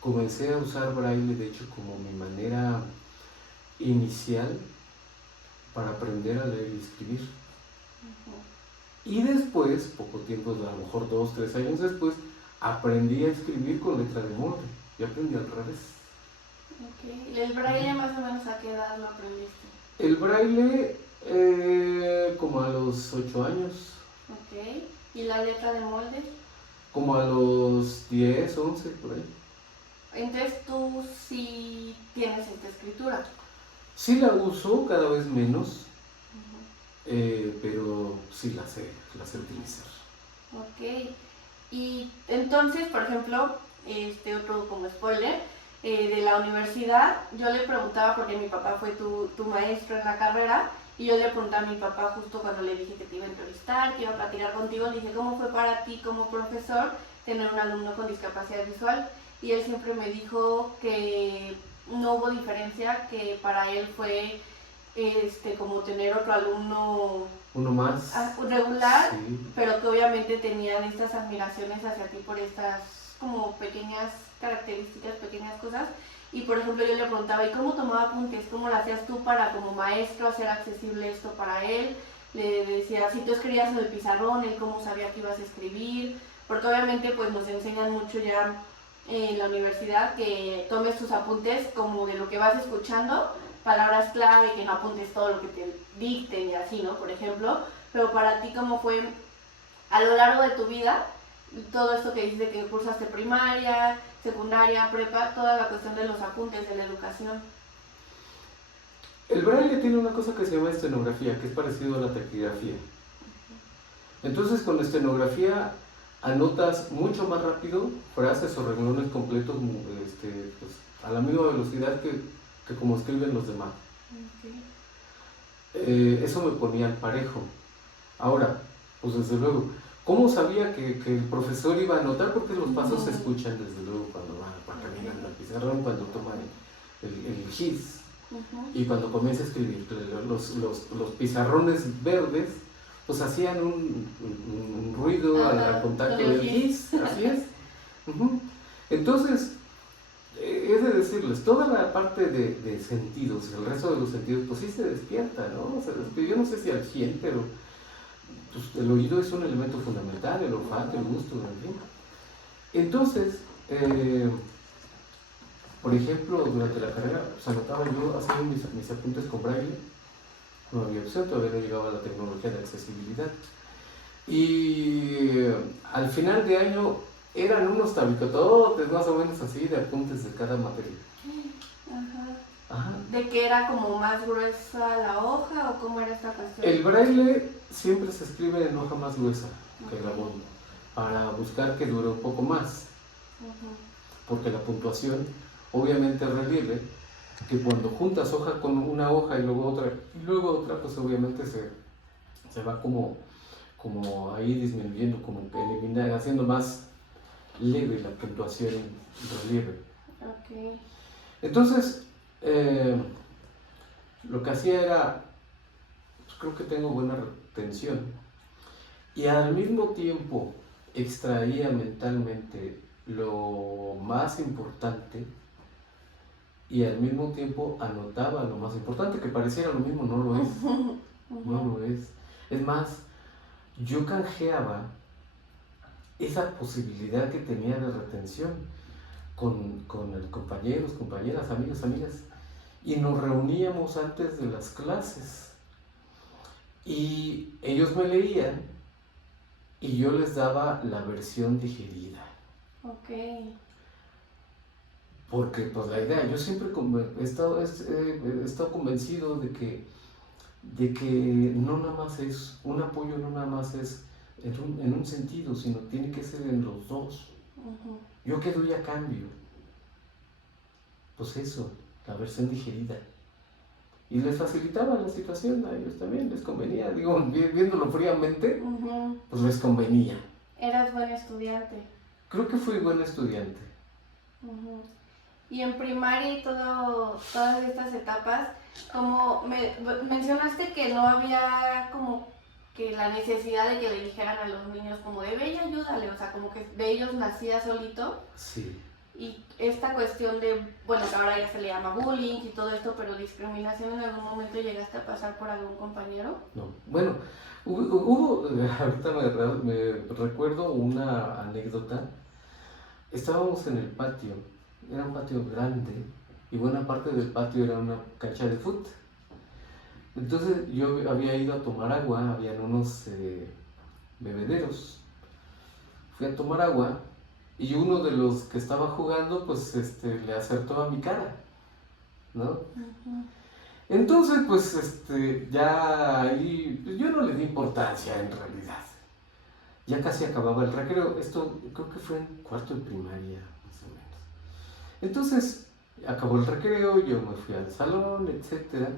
Comencé a usar braille, de hecho, como mi manera inicial para aprender a leer y escribir. Y después, poco tiempo, a lo mejor 2, 3 años después, aprendí a escribir con letra de molde. Y aprendí al revés. ¿El braille más o menos a qué edad lo aprendiste? El braille como a los 8 años. ¿Y la letra de molde? Como a los 10, 11, por ahí. Entonces tú sí tienes esta escritura. Sí la uso cada vez menos, pero sí la sé utilizar. Y entonces, por ejemplo, otro como spoiler, de la universidad, yo le preguntaba, porque mi papá fue tu maestro en la carrera, y yo le preguntaba a mi papá justo cuando le dije que te iba a entrevistar, que iba a platicar contigo, le dije, ¿cómo fue para ti como profesor tener un alumno con discapacidad visual? Y él siempre me dijo que no hubo diferencia, que para él fue como tener otro alumno uno más regular, sí. Pero que obviamente tenían estas admiraciones hacia ti por estas como pequeñas características, pequeñas cosas. Y por ejemplo yo le preguntaba, ¿y cómo tomaba apuntes? ¿Cómo lo hacías tú para como maestro hacer accesible esto para él? Le decía, si tú escribías en el pizarrón, él cómo sabía que ibas a escribir, porque obviamente pues nos enseñan mucho ya en la universidad que tomes tus apuntes como de lo que vas escuchando, palabras clave, que no apuntes todo lo que te dicten y así, ¿no? Por ejemplo, pero para ti, ¿cómo fue a lo largo de tu vida todo esto que dices de que cursaste primaria, secundaria, prepa, toda la cuestión de los apuntes de la educación? El braille tiene una cosa que se llama estenografía, que es parecido a la taquigrafía. Entonces con la estenografía anotas mucho más rápido frases o renglones completos pues, a la misma velocidad que como escriben los demás. Eso me ponía al parejo. Ahora, pues desde luego, ¿cómo sabía que el profesor iba a anotar? Porque los pasos se escuchan desde luego cuando caminan al pizarrón, cuando toman el gis y cuando comienza a escribir. Los pizarrones verdes pues hacían un ruido al contacto del gis, así es. Entonces, es de decirles, toda la parte de sentidos, el resto de los sentidos, pues sí se despierta, ¿no? Yo no sé si al 100, pero pues, el oído es un elemento fundamental, el olfato, el gusto, en fin. Entonces, por ejemplo, durante la carrera, pues anotaba yo, hacía mis apuntes con braille, no había opción, todavía no llegaba la tecnología de accesibilidad. Y al final de año eran unos tabicototes más o menos así de apuntes de cada materia. Ajá. ¿De que era como más gruesa la hoja o cómo era esta cuestión? El braille siempre se escribe en hoja más gruesa que el labón, para buscar que dure un poco más. Porque la puntuación obviamente es relieve, que cuando juntas hoja con una hoja y luego otra, pues obviamente se va como ahí disminuyendo, como que eliminar, haciendo más leve la puntuación en relieve. Entonces, lo que hacía era, creo que tengo buena retención. Y al mismo tiempo extraía mentalmente lo más importante y al mismo tiempo anotaba lo más importante, que pareciera lo mismo, no lo es. No lo es. Es más, yo canjeaba esa posibilidad que tenía de retención con compañeros, compañeras, amigos, amigas, y nos reuníamos antes de las clases y ellos me leían y yo les daba la versión digerida. Ok. Porque pues la idea, yo siempre he estado convencido de que no nada más es un apoyo, no nada más es en un sentido, sino tiene que ser en los dos. Yo qué doy a cambio, pues eso, la versión digerida. Y les facilitaba la situación a ellos también, les convenía, digo, viéndolo fríamente, pues les convenía. ¿Eras buen estudiante? Creo que fui buen estudiante. Y en primaria y todas estas etapas, como mencionaste que no había como que la necesidad de que le dijeran a los niños como de ve y ayúdale, o sea, como que de ellos nacía solito. Sí. Y esta cuestión de, bueno, que ahora ya se le llama bullying y todo esto, pero discriminación, ¿en algún momento llegaste a pasar por algún compañero? No, bueno, hubo ahorita me recuerdo una anécdota. Estábamos en el patio, era un patio grande y buena parte del patio era una cancha de fútbol. Entonces yo había ido a tomar agua, habían unos bebederos. Fui a tomar agua y uno de los que estaba jugando pues le acertó a mi cara, ¿no? Entonces pues ya ahí pues, yo no le di importancia en realidad. Ya casi acababa el recreo, esto creo que fue en cuarto de primaria, más o menos. Entonces, acabó el recreo, yo me fui al salón, etc.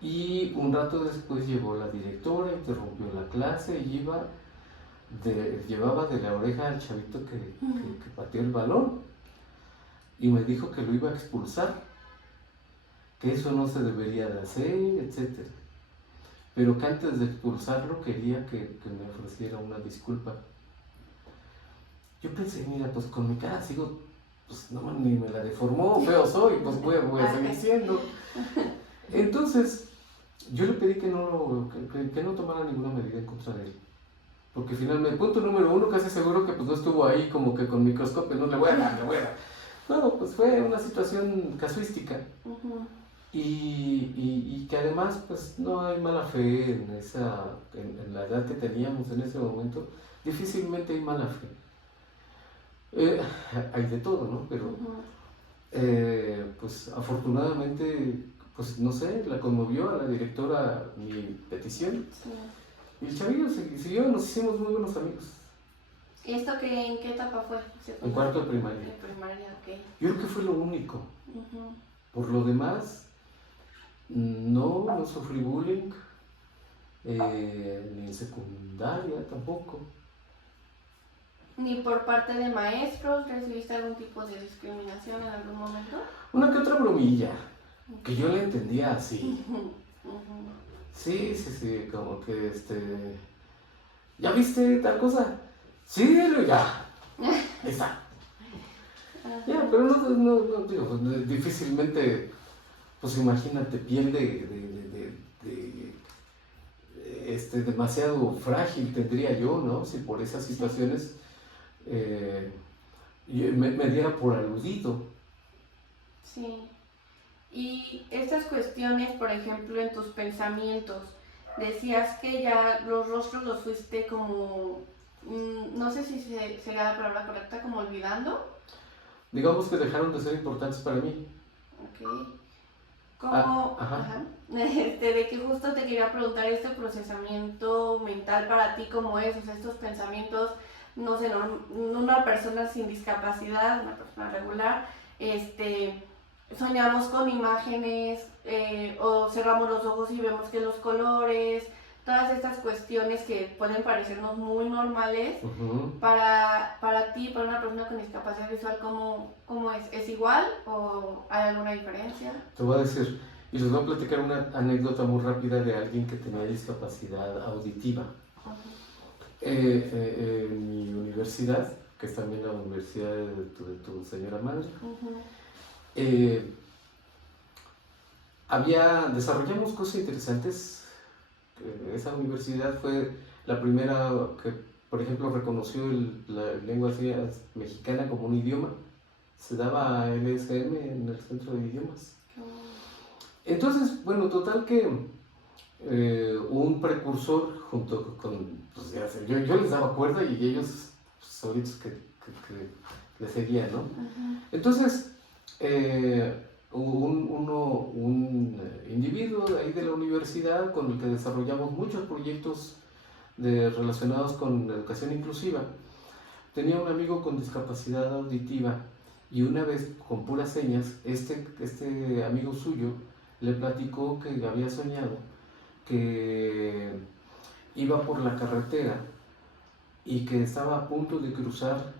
Y un rato después llegó la directora, interrumpió la clase y llevaba de la oreja al chavito que pateó el balón. Y me dijo que lo iba a expulsar, que eso no se debería de hacer, etc. Pero que antes de expulsarlo quería que me ofreciera una disculpa. Yo pensé, mira, pues con mi cara sigo, pues no, ni me la deformó, feo soy, pues voy a seguir siendo. Entonces, yo le pedí que no tomara ninguna medida en contra de él. Porque finalmente, punto número uno, casi seguro que pues no estuvo ahí como que con microscopio, no le voy a dar. No, pues fue una situación casuística. Y que además pues no hay mala fe en la edad que teníamos en ese momento, difícilmente hay mala fe. Hay de todo, ¿no? Pero pues afortunadamente, pues no sé, la conmovió a la directora mi petición. Sí. Y el chavillo siguió, nos hicimos muy buenos amigos. ¿Y esto en qué etapa fue? En cuarto de primaria. En primaria, ok. Yo creo que fue lo único. Por lo demás, no sufrí bullying, ni en secundaria tampoco. ¿Ni por parte de maestros recibiste algún tipo de discriminación en algún momento? Una que otra bromilla, que yo le entendía así. Sí, como que ¿ya viste tal cosa? Sí, ya. Ahí está. Ya, pero no digo, pues, difícilmente, pues imagínate, piel demasiado frágil tendría yo, ¿no? Si por esas situaciones me diera por aludido. Sí. Y estas cuestiones, por ejemplo, en tus pensamientos, decías que ya los rostros los fuiste como, no sé si será la palabra correcta, como olvidando. Digamos que dejaron de ser importantes para mí. Ok. ¿Cómo? De que justo te quería preguntar este procesamiento mental para ti, ¿cómo es? O sea, estos pensamientos, no sé, una persona sin discapacidad, una persona regular, soñamos con imágenes o cerramos los ojos y vemos que los colores, todas estas cuestiones que pueden parecernos muy normales, para ti, para una persona con discapacidad visual, ¿cómo es? ¿Es igual o hay alguna diferencia? Te voy a decir, Y les voy a platicar una anécdota muy rápida de alguien que tenía discapacidad auditiva. En mi universidad, que es también la universidad de tu señora madre, desarrollamos cosas interesantes. Esa universidad fue la primera que, por ejemplo, reconoció la lengua mexicana como un idioma. Se daba LSM en el Centro de Idiomas. Entonces, bueno, total que un precursor junto con, pues ya sé, yo les daba cuerda y ellos solitos que le seguían, ¿no? Entonces, un individuo de ahí de la universidad con el que desarrollamos muchos proyectos relacionados con educación inclusiva, tenía un amigo con discapacidad auditiva y una vez con puras señas, este amigo suyo le platicó que había soñado que iba por la carretera y que estaba a punto de cruzar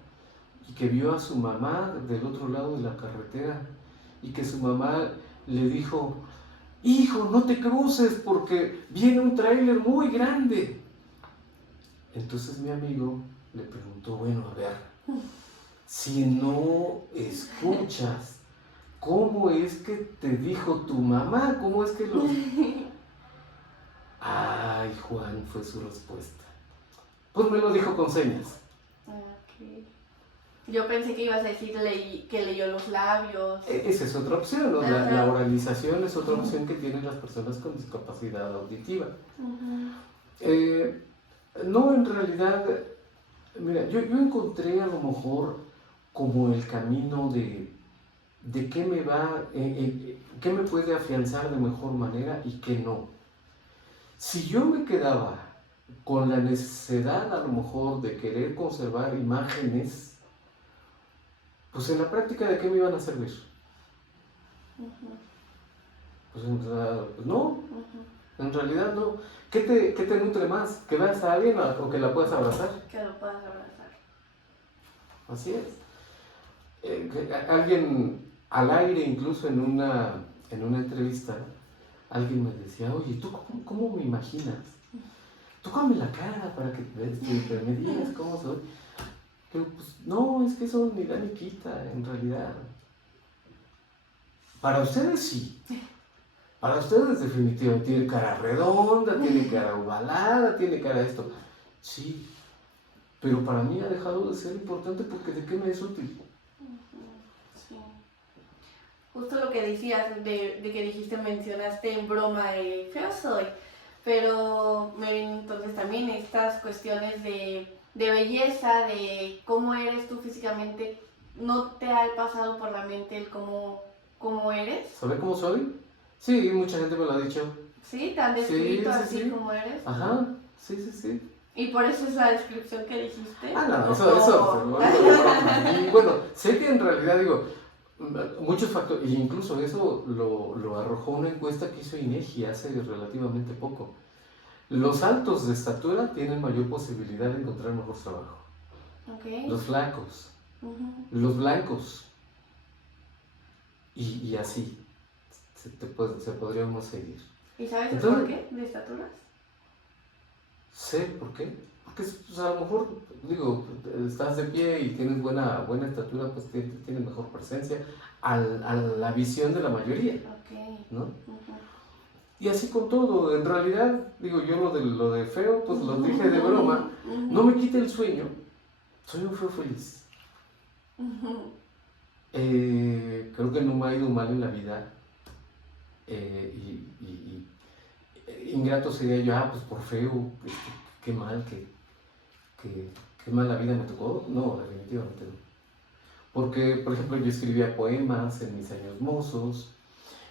y que vio a su mamá del otro lado de la carretera y que su mamá le dijo: hijo, no te cruces porque viene un tráiler muy grande. Entonces mi amigo le preguntó: bueno, a ver, si no escuchas, ¿cómo es que te dijo tu mamá? ¿Cómo es que lo...? Ay, Juan, fue su respuesta. Pues me lo dijo con señas. Okay. Yo pensé que ibas a decir que leyó los labios. Esa es otra opción, ¿no? La oralización es otra opción que tienen las personas con discapacidad auditiva. No, en realidad, mira, yo encontré a lo mejor como el camino de qué me va, qué me puede afianzar de mejor manera y qué no. Si yo me quedaba con la necesidad a lo mejor de querer conservar imágenes, pues en la práctica, ¿de qué me iban a servir? Pues no, en realidad no. ¿Qué te nutre más? ¿Que veas a alguien o que la puedas abrazar? Que lo puedas abrazar. Así es. Alguien al aire, incluso en una entrevista, alguien me decía: oye, ¿tú cómo me imaginas? Tócame la cara para que me digas cómo soy. Pero pues no, es que eso ni da ni quita, en realidad. Para ustedes sí. Para ustedes definitivamente tiene cara redonda, tiene cara ovalada, tiene cara esto. Sí, pero para mí ha dejado de ser importante porque ¿de qué me es útil? Sí. Justo lo que decías, de que dijiste, mencionaste en broma de feo soy, pero me ven entonces también estas cuestiones de belleza, de cómo eres tú físicamente. ¿No te ha pasado por la mente el cómo eres? ¿Saber cómo soy? Sí, mucha gente me lo ha dicho. ¿Sí? ¿Te han descrito sí, así sí. como eres? Ajá, sí. ¿Y por eso es la descripción que dijiste? Ah, no, eso. Y bueno, sé que en realidad, digo, muchos factores, e incluso eso lo arrojó una encuesta que hizo INEGI hace relativamente poco. Los altos de estatura tienen mayor posibilidad de encontrar mejor trabajo. Okay. Los flacos, los blancos, y así se podría uno seguir. ¿Y sabes por qué? ¿De estaturas? Sé por qué. Porque pues, a lo mejor, digo, estás de pie y tienes buena estatura, pues tienes mejor presencia a la visión de la mayoría. Okay. ¿No? Y así con todo, en realidad, digo, yo lo de feo, pues lo dije de broma, no me quite el sueño, soy un feo feliz. Creo que no me ha ido mal en la vida, y ingrato sería yo, pues por feo, qué mal, qué mal la vida me tocó. No, definitivamente no. Porque, por ejemplo, yo escribía poemas en mis años mozos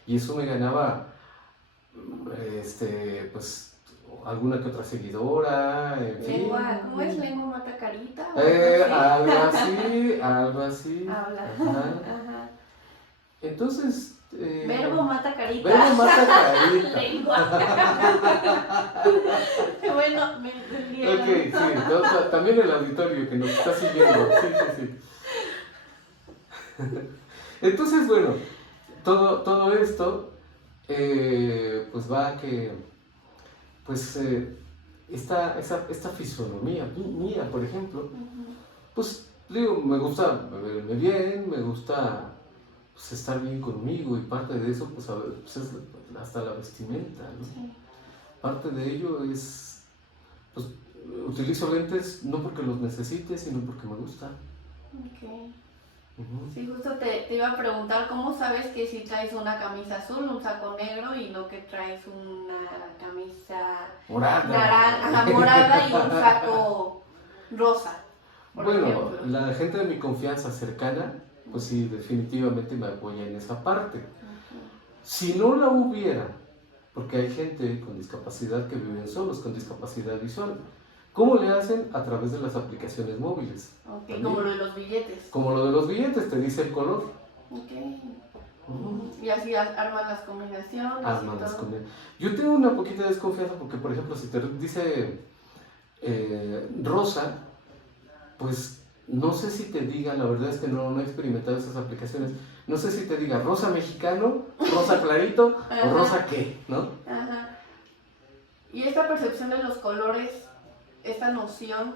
y eso me ganaba, pues, alguna que otra seguidora, en fin. ¿Cómo es? ¿Lengua mata carita? Algo así. Habla. Ajá. Entonces... verbo mata carita. Verbo mata carita. Lengua. Bueno, me entendieron. Ok, sí, también el auditorio que nos está siguiendo. Sí. Entonces, bueno, todo esto pues va a que, pues, esta fisonomía mía, por ejemplo, pues, digo, me gusta verme bien, me gusta pues, estar bien conmigo y parte de eso, pues, pues es hasta la vestimenta, ¿no? Sí. Parte de ello es, pues, utilizo lentes no porque los necesite, sino porque me gusta. Ok. Uh-huh. Sí, justo te iba a preguntar, ¿cómo sabes que si traes una camisa azul, un saco negro y no que traes una camisa Morada. morada y un saco rosa, por Bueno, ejemplo? la gente de mi confianza cercana, pues sí, definitivamente me apoya en esa parte. Si no la hubiera, porque hay gente con discapacidad que viven solos, con discapacidad visual, ¿cómo le hacen? A través de las aplicaciones móviles. Ok, como lo de los billetes. Como lo de los billetes, te dice el color. Ok. Y así arman las combinaciones. Arman las combinaciones. Yo tengo una poquita de desconfianza porque, por ejemplo, si te dice rosa, pues no sé si te diga, la verdad es que no he experimentado esas aplicaciones, no sé si te diga rosa mexicano, rosa clarito o rosa qué, ¿no? Ajá. Y esta percepción de los colores, esta noción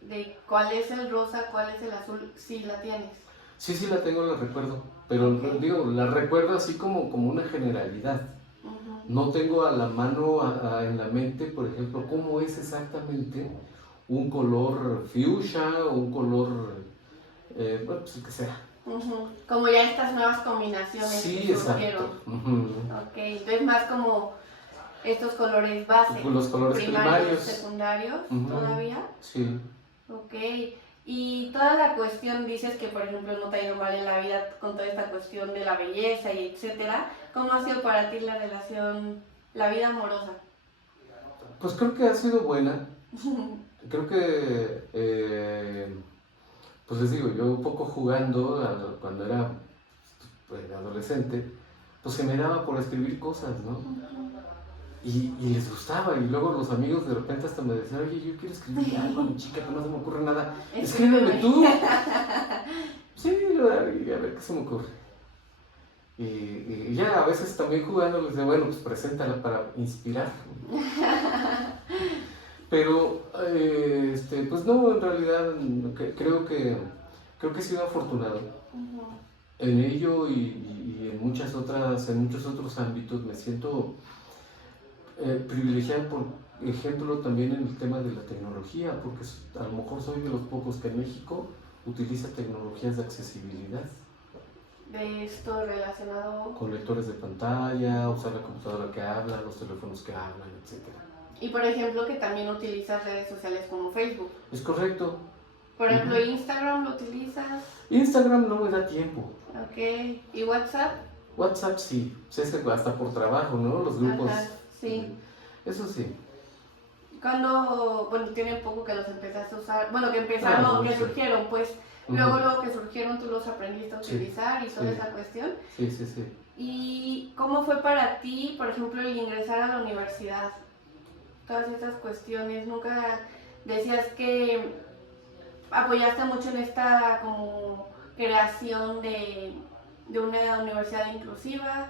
de cuál es el rosa, cuál es el azul, sí la tienes. Sí la tengo, la recuerdo, pero digo, la recuerdo así como una generalidad. No tengo a la mano, en la mente, por ejemplo, cómo es exactamente un color fuchsia o un color, bueno, pues el que sea. Como ya estas nuevas combinaciones sí, que surgieron. Ok, entonces más como estos colores base. Los colores primarios. Secundarios todavía. Sí. Ok, y toda la cuestión, dices que por ejemplo no te ha ido mal en la vida con toda esta cuestión de la belleza y etcétera. ¿Cómo ha sido para ti la relación, la vida amorosa? Pues creo que ha sido buena. Creo que, pues les digo, yo un poco jugando cuando era pues, adolescente, pues se me daba por escribir cosas, ¿no? Y les gustaba, y luego los amigos de repente hasta me decían, oye, yo quiero escribir algo, mi chica, pero no se me ocurre nada. Escríbeme tú. Sí, y a ver qué se me ocurre. Y ya a veces también jugando les digo, bueno, pues preséntala para inspirar. Pero, pues no, en realidad creo que he sido afortunado. En ello y en muchos otros ámbitos me siento privilegiado, por ejemplo, también en el tema de la tecnología, porque a lo mejor soy de los pocos que en México utiliza tecnologías de accesibilidad. De esto relacionado con lectores de pantalla, usar la computadora que habla, los teléfonos que hablan, etc. Y por ejemplo que también utilizas redes sociales como Facebook. Es correcto. Por ejemplo, ¿Instagram lo utilizas? Instagram no me da tiempo. Ok, ¿y WhatsApp? WhatsApp sí, hasta por trabajo, ¿no? Los grupos. Ajá, sí. Eso sí. Cuando, bueno, tiene poco que los empezaste a usar, bueno, que empezaron, que surgieron, pues, luego que surgieron tú los aprendiste a utilizar y toda esa cuestión. Sí. ¿Y cómo fue para ti, por ejemplo, el ingresar a la universidad? Todas estas cuestiones, ¿nunca decías que apoyaste mucho en esta como creación de una universidad inclusiva,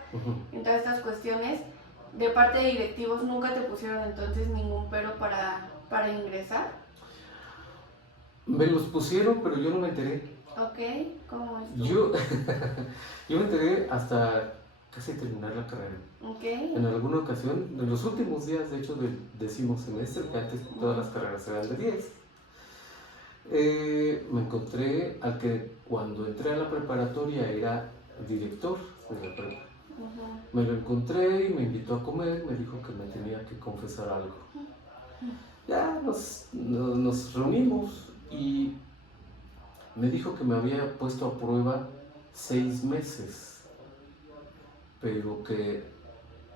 en todas estas cuestiones? De parte de directivos, ¿nunca te pusieron entonces ningún pero para ingresar? Me los pusieron, pero yo no me enteré. Ok, ¿cómo es? Yo me enteré hasta casi terminar la carrera. Okay. En alguna ocasión, en los últimos días, de hecho, del 10º semestre, que antes todas las carreras eran de 10, me encontré al que cuando entré a la preparatoria era director de la prepa. Me lo encontré y me invitó a comer, me dijo que me tenía que confesar algo. Ya nos reunimos y me dijo que me había puesto a prueba 6 meses, pero que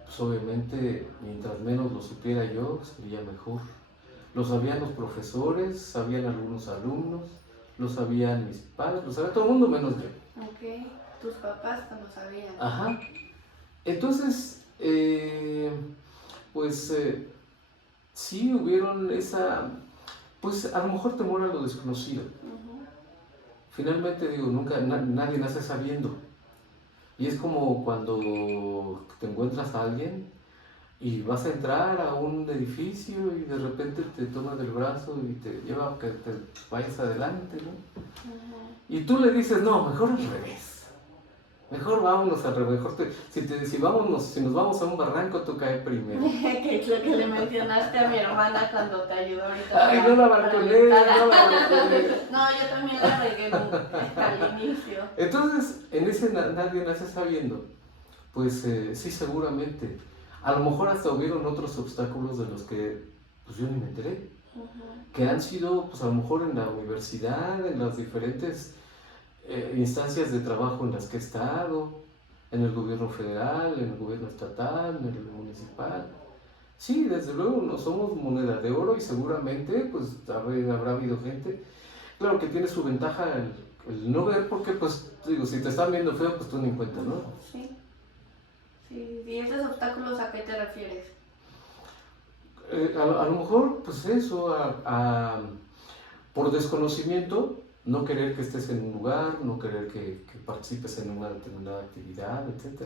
pues, obviamente mientras menos lo supiera yo sería mejor. Lo sabían los profesores, sabían algunos alumnos, lo sabían mis padres, lo sabía todo el mundo menos yo. Ok, tus papás no lo sabían. Ajá. Entonces, pues sí hubieron pues a lo mejor temor a lo desconocido. Finalmente digo, nunca nadie nace sabiendo. Y es como cuando te encuentras a alguien y vas a entrar a un edificio y de repente te toma del brazo y te lleva a que te vayas adelante, ¿no? Y tú le dices, no, mejor al revés. Mejor vámonos al revés. Si nos vamos a un barranco, tú caes primero. Que es lo que le mencionaste a mi hermana cuando te ayudó ahorita. Ay, no la balconé, no la balconé. No, yo también la regué al inicio. Entonces, en ese nadie nace sabiendo, pues sí, seguramente. A lo mejor hasta hubieron otros obstáculos de los que pues yo ni me enteré. Que han sido, pues a lo mejor en la universidad, en las diferentes instancias de trabajo en las que he estado, en el gobierno federal, en el gobierno estatal, en el municipal. Sí, desde luego no somos moneda de oro y seguramente pues habrá habido gente, claro que tiene su ventaja el no ver porque pues digo, si te están viendo feo pues tú ni en cuenta, ¿no? Sí. Sí, ¿y estos obstáculos a qué te refieres? A lo mejor pues eso, por desconocimiento, no querer que estés en un lugar, no querer que participes en una determinada actividad, etc.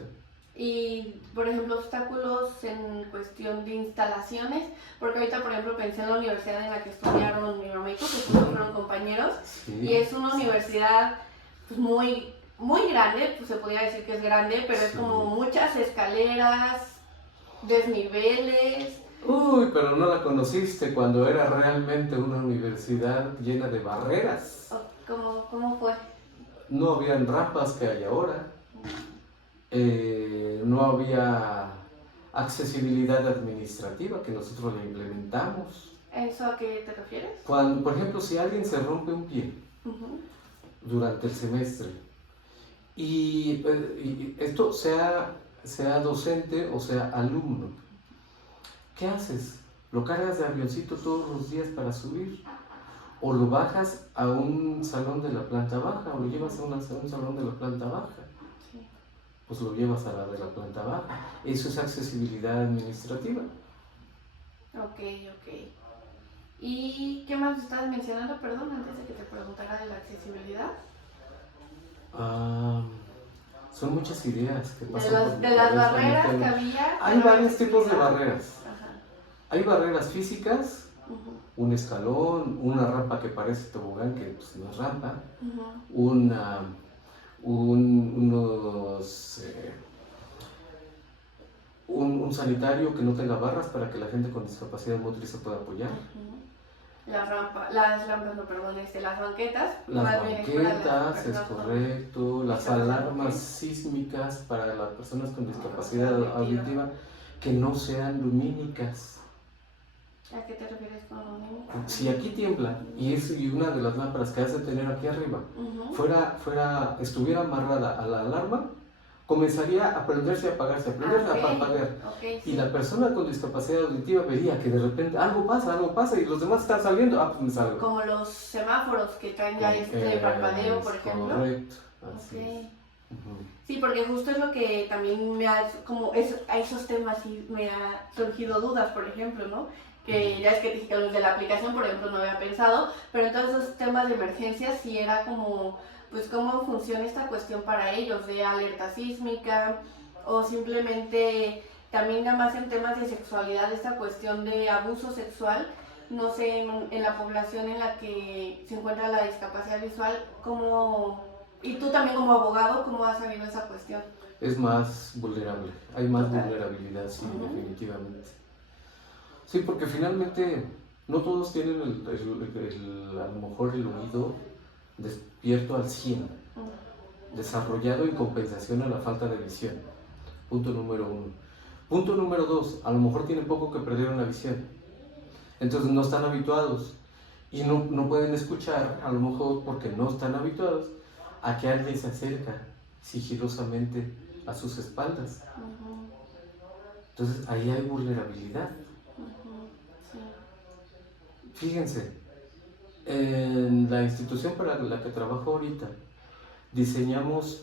Y, por ejemplo, obstáculos en cuestión de instalaciones, porque ahorita, por ejemplo, pensé en la universidad en la que estudiaron mi mamá y tú, que fueron compañeros, Sí. Y es una universidad pues, muy grande, pues se podría decir que es grande, pero es Sí. como muchas escaleras, desniveles. Uy, pero no la conociste cuando era realmente una universidad llena de barreras. ¿Cómo fue? No habían rampas que hay ahora. No había accesibilidad administrativa que nosotros le implementamos. ¿Eso a qué te refieres? Cuando, por ejemplo, si alguien se rompe un pie durante el semestre y esto sea docente o sea alumno, ¿qué haces? ¿Lo cargas de avioncito todos los días para subir? ¿O lo bajas a un salón de la planta baja? ¿O lo llevas a un salón de la planta baja? Sí. Pues lo llevas a la de la planta baja. Eso es accesibilidad administrativa. Ok. ¿Y qué más estabas mencionando, perdón, antes de que te preguntara de la accesibilidad? Son muchas ideas que pasan por mi De las cabeza, barreras no que tengo. había. Hay varios tipos de barreras. Ajá. Hay barreras físicas, un escalón, una rampa que parece tobogán, que pues, no es rampa, un sanitario que no tenga barras para que la gente con discapacidad motriz se pueda apoyar. Las banquetas, Las más bien es para las banquetas, es personas con correcto, las discapacidad alarmas motriz. sísmicas para las personas con discapacidad auditiva que no sean lumínicas. ¿A qué te refieres con lo mismo? Si aquí tiembla y una de las lámparas que has de tener aquí arriba estuviera amarrada a la alarma, comenzaría a prenderse y apagarse, a prenderse y apagar. Sí. Y la persona con discapacidad auditiva vería que de repente algo pasa y los demás están saliendo, pues me salgo. Como los semáforos que traen ya este parpadeo, por ejemplo. Correcto, así es. Sí, porque justo es lo que también a esos temas sí me ha surgido dudas, por ejemplo, ¿no? Que ya es que dije que los de la aplicación, por ejemplo, no había pensado, pero en todos esos temas de emergencia sí era como, pues cómo funciona esta cuestión para ellos, de alerta sísmica, o simplemente también nada más en temas de sexualidad, esta cuestión de abuso sexual, no sé, en la población en la que se encuentra la discapacidad visual, ¿cómo...? Y tú también como abogado, ¿cómo has sabido esa cuestión? Es más vulnerable, hay más Total. vulnerabilidad, sí, definitivamente. Sí, porque finalmente no todos tienen a lo mejor el oído despierto al 100, desarrollado en compensación a la falta de visión. Punto número 1. Punto número 2, a lo mejor tienen poco que perdieron la visión. Entonces no están habituados y no pueden escuchar, a lo mejor porque no están habituados a que alguien se acerca sigilosamente a sus espaldas. Entonces ahí hay vulnerabilidad. Fíjense, en la institución para la que trabajo ahorita, diseñamos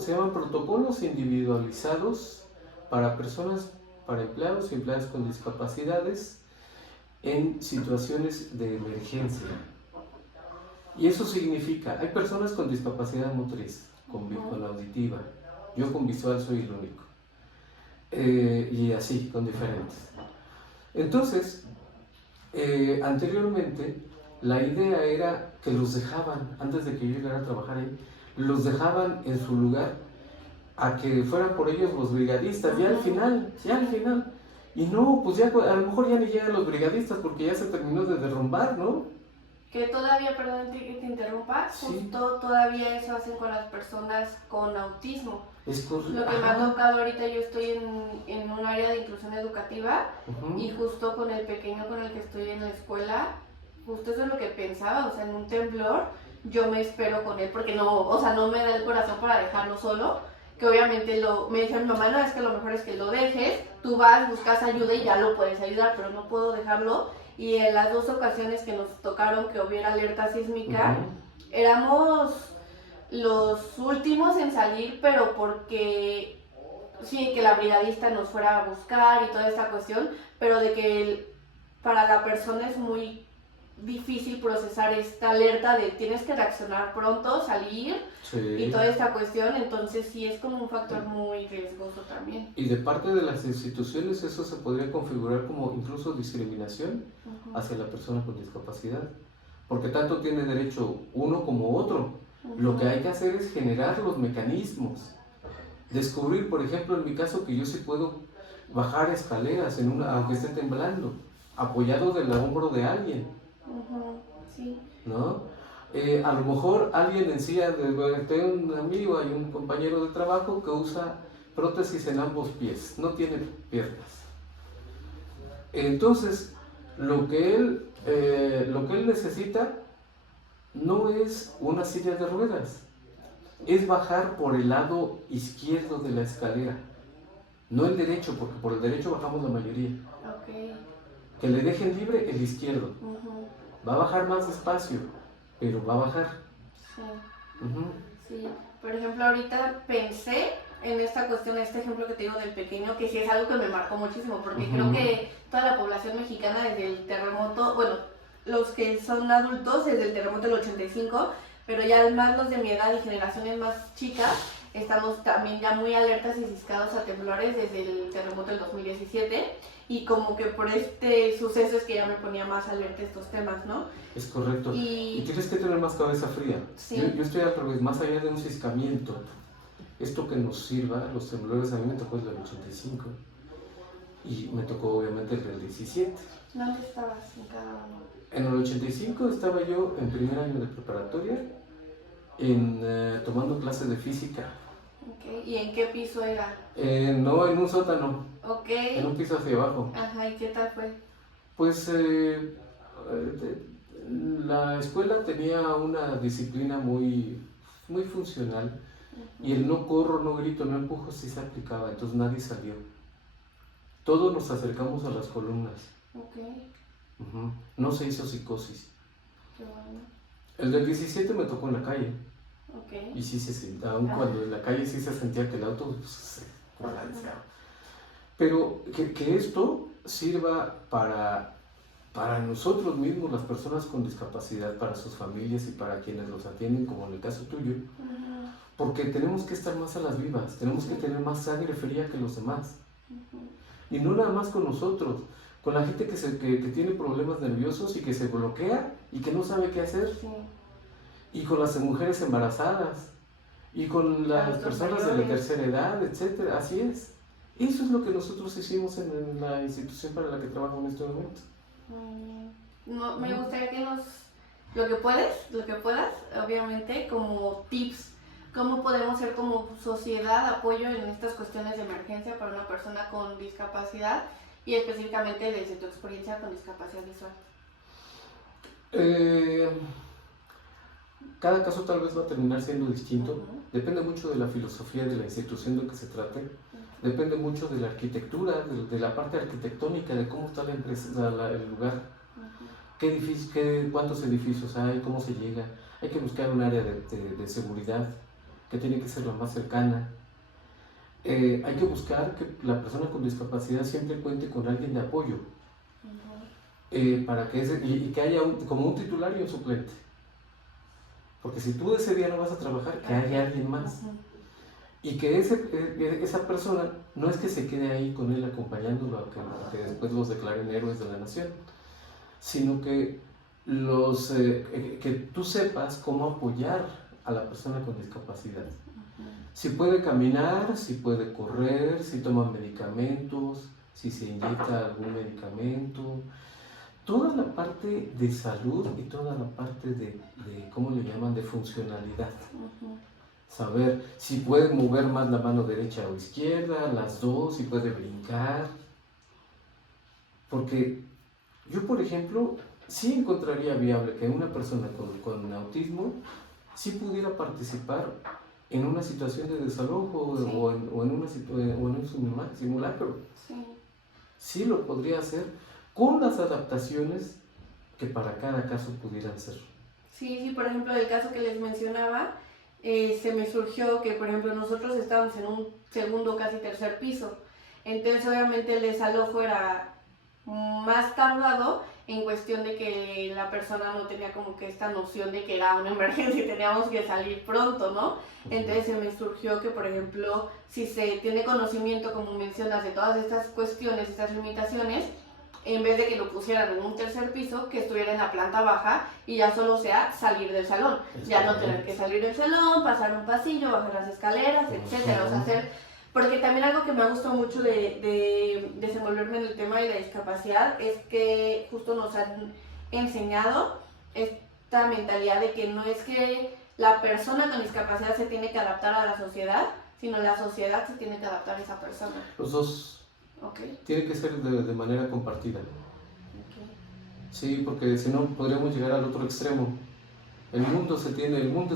se llaman protocolos individualizados para empleados y empleadas con discapacidades en situaciones de emergencia. Y eso significa, hay personas con discapacidad motriz, con auditiva. Yo con visual soy el único. Y así, con diferentes. Entonces, anteriormente, la idea era que los dejaban, antes de que yo llegara a trabajar ahí, los dejaban en su lugar a que fueran por ellos los brigadistas, ya al final. Y no, pues ya a lo mejor ya ni llegan los brigadistas porque ya se terminó de derrumbar, ¿no? Que todavía, perdón que te interrumpa, Sí. justo todavía eso hacen con las personas con autismo. Es correcto. Lo que me ha tocado ahorita, yo estoy en un área de inclusión educativa y justo con el pequeño con el que estoy en la escuela, justo eso es lo que pensaba, o sea, en un temblor yo me espero con él porque no, o sea, no me da el corazón para dejarlo solo, que obviamente me dice mi mamá, no, es que lo mejor es que lo dejes, tú vas, buscas ayuda y ya lo puedes ayudar, pero no puedo dejarlo. Y en las 2 ocasiones que nos tocaron que hubiera alerta sísmica, éramos los últimos en salir, pero porque sí, que la brigadista nos fuera a buscar y toda esta cuestión, pero de que para la persona es muy difícil procesar esta alerta de tienes que reaccionar pronto, salir y toda esta cuestión, entonces sí es como un factor muy riesgoso también. Y de parte de las instituciones eso se podría configurar como incluso discriminación hacia la persona con discapacidad, porque tanto tiene derecho uno como otro. Lo que hay que hacer es generar los mecanismos, descubrir, por ejemplo, en mi caso que yo sí puedo bajar escaleras aunque esté temblando, apoyado del hombro de alguien. Sí. ¿No? A lo mejor alguien en silla tengo un amigo, hay un compañero de trabajo que usa prótesis en ambos pies, no tiene piernas. Entonces, lo que él necesita no es una silla de ruedas, es bajar por el lado izquierdo de la escalera, no el derecho, porque por el derecho bajamos la mayoría. Okay. Que le dejen libre el izquierdo. Va a bajar más despacio, pero va a bajar. Sí. Sí. Por ejemplo, ahorita pensé en esta cuestión, este ejemplo que te digo del pequeño, que sí es algo que me marcó muchísimo, porque creo que toda la población mexicana desde el terremoto, bueno, los que son adultos desde el terremoto del 85, pero ya más los de mi edad y generaciones más chicas, estamos también ya muy alertas y ciscados a temblores desde el terremoto del 2017. Y como que por este suceso es que ya me ponía más alerta estos temas, ¿no? Es correcto. Y tienes que tener más cabeza fría. Sí. Yo estoy al revés, más allá de un ciscamiento. Esto que nos sirva, los temblores, a mí me tocó el del 85. Y me tocó obviamente el del 17. ¿Dónde estabas en cada uno? En el 85 estaba yo en primer año de preparatoria, tomando clases de física. Okay. ¿Y en qué piso era? No, en un sótano. Okay. En un piso hacia abajo. Ajá, ¿y qué tal fue? Pues la escuela tenía una disciplina muy funcional y el no corro, no grito, no empujo sí se aplicaba, entonces nadie salió. Todos nos acercamos a las columnas. Okay. No se hizo psicosis. Qué bueno. El del 17 me tocó en la calle. Okay. Y sí se sentía, aun cuando en la calle sí se sentía que el auto se balanceaba. Pero que esto sirva para nosotros mismos, las personas con discapacidad, para sus familias y para quienes los atienden, como en el caso tuyo, porque tenemos que estar más a las vivas, tenemos que tener más sangre fría que los demás. Y no nada más con nosotros, con la gente que tiene problemas nerviosos y que se bloquea y que no sabe qué hacer. Sí. Y con las mujeres embarazadas, y con las personas de la tercera edad, etc. Así es. Eso es lo que nosotros hicimos en la institución para la que trabajo en este momento. No, me gustaría que lo que puedas, obviamente, como tips, cómo podemos ser como sociedad apoyo en estas cuestiones de emergencia para una persona con discapacidad y específicamente desde tu experiencia con discapacidad visual. Cada caso tal vez va a terminar siendo distinto, depende mucho de la filosofía de la institución de que se trate, depende mucho de la arquitectura, de la parte arquitectónica, de cómo está la empresa, el lugar, cuántos edificios hay, cómo se llega, hay que buscar un área de seguridad que tiene que ser la más cercana, hay que buscar que la persona con discapacidad siempre cuente con alguien de apoyo, para que que haya como un titular y un suplente. Porque si tú ese día no vas a trabajar, que haya alguien más. Y que esa persona no es que se quede ahí con él acompañándolo a que después los declaren héroes de la nación, sino que que tú sepas cómo apoyar a la persona con discapacidad. Si puede caminar, si puede correr, si toma medicamentos, si se inyecta algún medicamento, toda la parte de salud y toda la parte de ¿cómo le llaman?, de funcionalidad. Saber si puede mover más la mano derecha o izquierda, las dos, si puede brincar. Porque yo, por ejemplo, sí encontraría viable que una persona con autismo sí pudiera participar en una situación de desalojo, sí, o en un simulacro. Sí. Sí lo podría hacer con las adaptaciones que para cada caso pudieran ser. Sí, por ejemplo, el caso que les mencionaba, se me surgió que, por ejemplo, nosotros estábamos en un segundo, casi tercer piso. Entonces, obviamente, el desalojo era más tardado en cuestión de que la persona no tenía como que esta noción de que era una emergencia y teníamos que salir pronto, ¿no? Entonces se me surgió que, por ejemplo, si se tiene conocimiento, como mencionas, de todas estas cuestiones, estas limitaciones, en vez de que lo pusieran en un tercer piso, que estuviera en la planta baja y ya solo sea salir del salón. Ya no tener que salir del salón, pasar un pasillo, bajar las escaleras, etcétera. O sea, hacer... Porque también algo que me ha gustado mucho de desenvolverme en el tema de la discapacidad es que justo nos han enseñado esta mentalidad de que no es que la persona con discapacidad se tiene que adaptar a la sociedad, sino la sociedad se tiene que adaptar a esa persona. Los dos. Okay. Tiene que ser de manera compartida. Okay. Sí, porque si no podríamos llegar al otro extremo. El mundo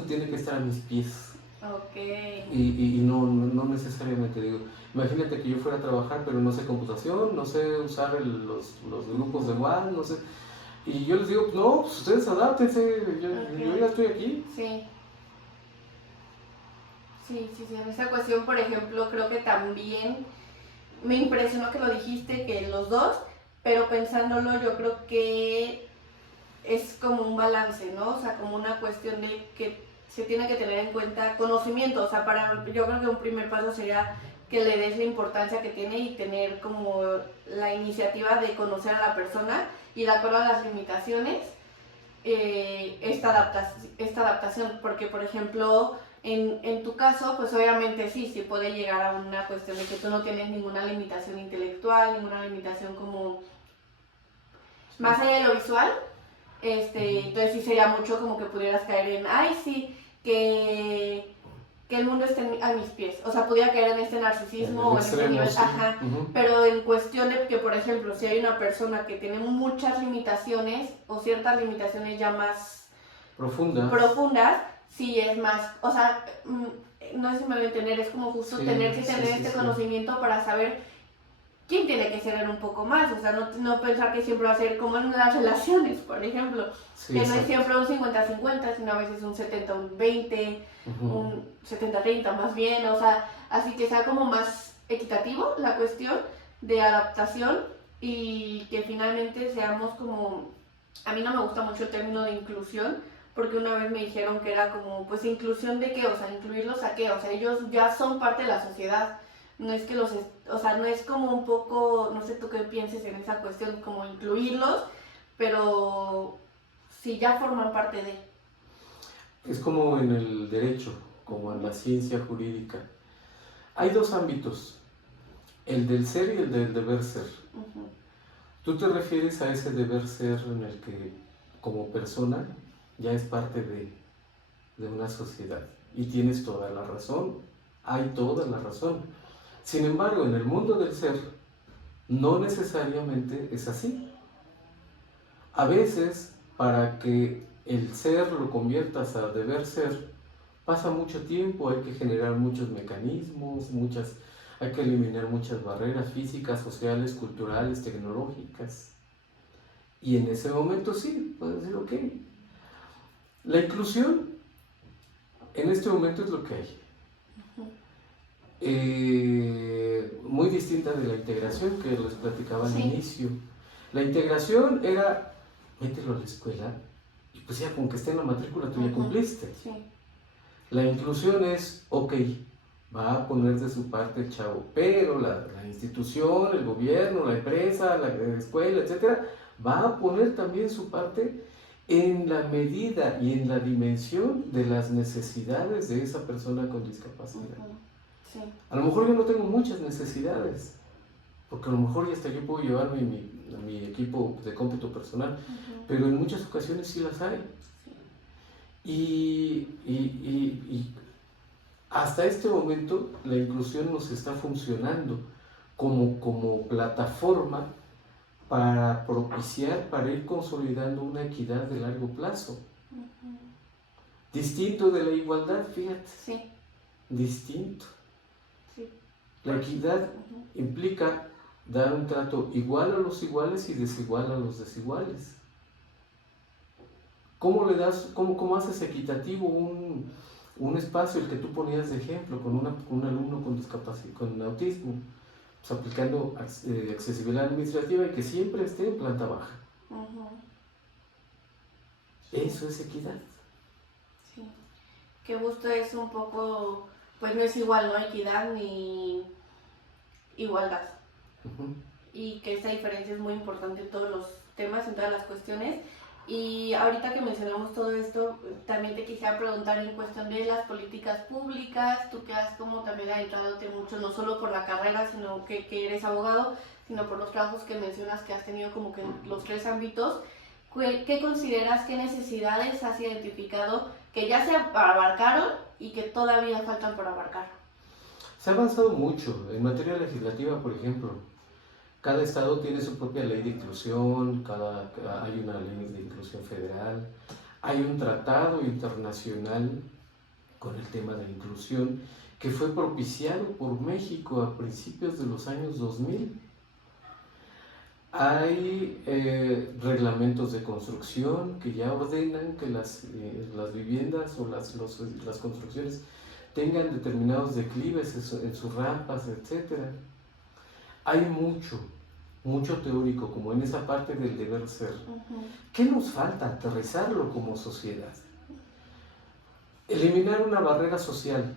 tiene que estar a mis pies. Okay. Y no necesariamente, digo, imagínate que yo fuera a trabajar pero no sé computación, no sé usar los grupos de WAN, no sé, y yo les digo, no, pues ustedes adáptense, yo ya estoy aquí. Sí, en esa cuestión, por ejemplo, creo que también me impresionó que lo dijiste, que los dos, pero pensándolo yo creo que es como un balance, ¿no? O sea, como una cuestión de que se tiene que tener en cuenta conocimiento, o sea, yo creo que un primer paso sería que le des la importancia que tiene y tener como la iniciativa de conocer a la persona y de acuerdo a las limitaciones, esta adaptación, porque por ejemplo, en tu caso, pues obviamente sí puede llegar a una cuestión de que tú no tienes ninguna limitación intelectual, ninguna limitación como más allá de lo visual, entonces sí sería mucho como que pudieras caer en, ay sí, que el mundo esté a mis pies, o sea, pudiera caer en este narcisismo o en este nivel, sí. Ajá, pero en cuestión de que, por ejemplo, si hay una persona que tiene muchas limitaciones o ciertas limitaciones ya más profundas, sí es más, o sea, no es si me voy a entender, es como justo tener que tener este conocimiento para saber quién tiene que ceder un poco más, o sea, no pensar que siempre va a ser como en las relaciones, por ejemplo, que no es siempre un 50-50, sino a veces un 70-20, un 70-30 más bien, o sea, así que sea como más equitativo la cuestión de adaptación y que finalmente seamos como, a mí no me gusta mucho el término de inclusión, porque una vez me dijeron que era como, pues inclusión de qué, o sea, incluirlos a qué, o sea, ellos ya son parte de la sociedad. No es que o sea, no es como un poco, no sé tú qué pienses en esa cuestión, como incluirlos, pero sí ya forman parte de. Es como en el derecho, como en la ciencia jurídica. Hay dos ámbitos, el del ser y el del deber ser. Tú te refieres a ese deber ser en el que como persona ya es parte de una sociedad y tienes toda la razón, hay toda la razón. Sin embargo, en el mundo del ser, no necesariamente es así. A veces, para que el ser lo conviertas a deber ser, pasa mucho tiempo, hay que generar muchos mecanismos, hay que eliminar muchas barreras físicas, sociales, culturales, tecnológicas. Y en ese momento sí, puedes decir, ok. La inclusión, en este momento es lo que hay. Muy distinta de la integración que les platicaba al inicio. La integración era, mételo a la escuela y pues ya con que esté en la matrícula tú ya Ujú. cumpliste. Sí. La inclusión es, ok, va a poner de su parte el chavo, pero la institución, el gobierno, la empresa, la escuela, etcétera, va a poner también su parte en la medida y en la dimensión de las necesidades de esa persona con discapacidad. Ujú. Sí. A lo mejor yo no tengo muchas necesidades, porque a lo mejor ya hasta yo puedo llevarme mi equipo de cómputo personal, Ujú. pero en muchas ocasiones sí las hay. Y hasta este momento la inclusión nos está funcionando como plataforma para propiciar, para ir consolidando una equidad de largo plazo. Ujú. Distinto de la igualdad, fíjate, Sí. distinto. Sí. La equidad Ujú. implica dar un trato igual a los iguales y desigual a los desiguales. ¿Cómo le das, cómo haces equitativo un espacio, el que tú ponías de ejemplo, con un alumno con discapacidad, con autismo, pues aplicando accesibilidad administrativa y que siempre esté en planta baja? Ujú. Eso es equidad. Sí. Que justo es un poco, pues no es igual, ¿no? Equidad ni igualdad. Ujú. Y que esta diferencia es muy importante en todos los temas, en todas las cuestiones. Y ahorita que mencionamos todo esto, también te quisiera preguntar en cuestión de las políticas públicas, tú que has como también adentrándote mucho, no solo por la carrera, sino que eres abogado, sino por los trabajos que mencionas que has tenido como que en los 3 ámbitos, ¿qué consideras, qué necesidades has identificado que ya se abarcaron y que todavía faltan por abarcar? Se ha avanzado mucho en materia legislativa, por ejemplo. Cada estado tiene su propia ley de inclusión, hay una ley de inclusión federal, hay un tratado internacional con el tema de la inclusión que fue propiciado por México a principios de los años 2000. Hay reglamentos de construcción que ya ordenan que las viviendas o las construcciones tengan determinados declives en sus rampas, etc. Hay mucho teórico, como en esa parte del deber ser. Uh-huh. ¿Qué nos falta? Aterrizarlo como sociedad. Eliminar una barrera social.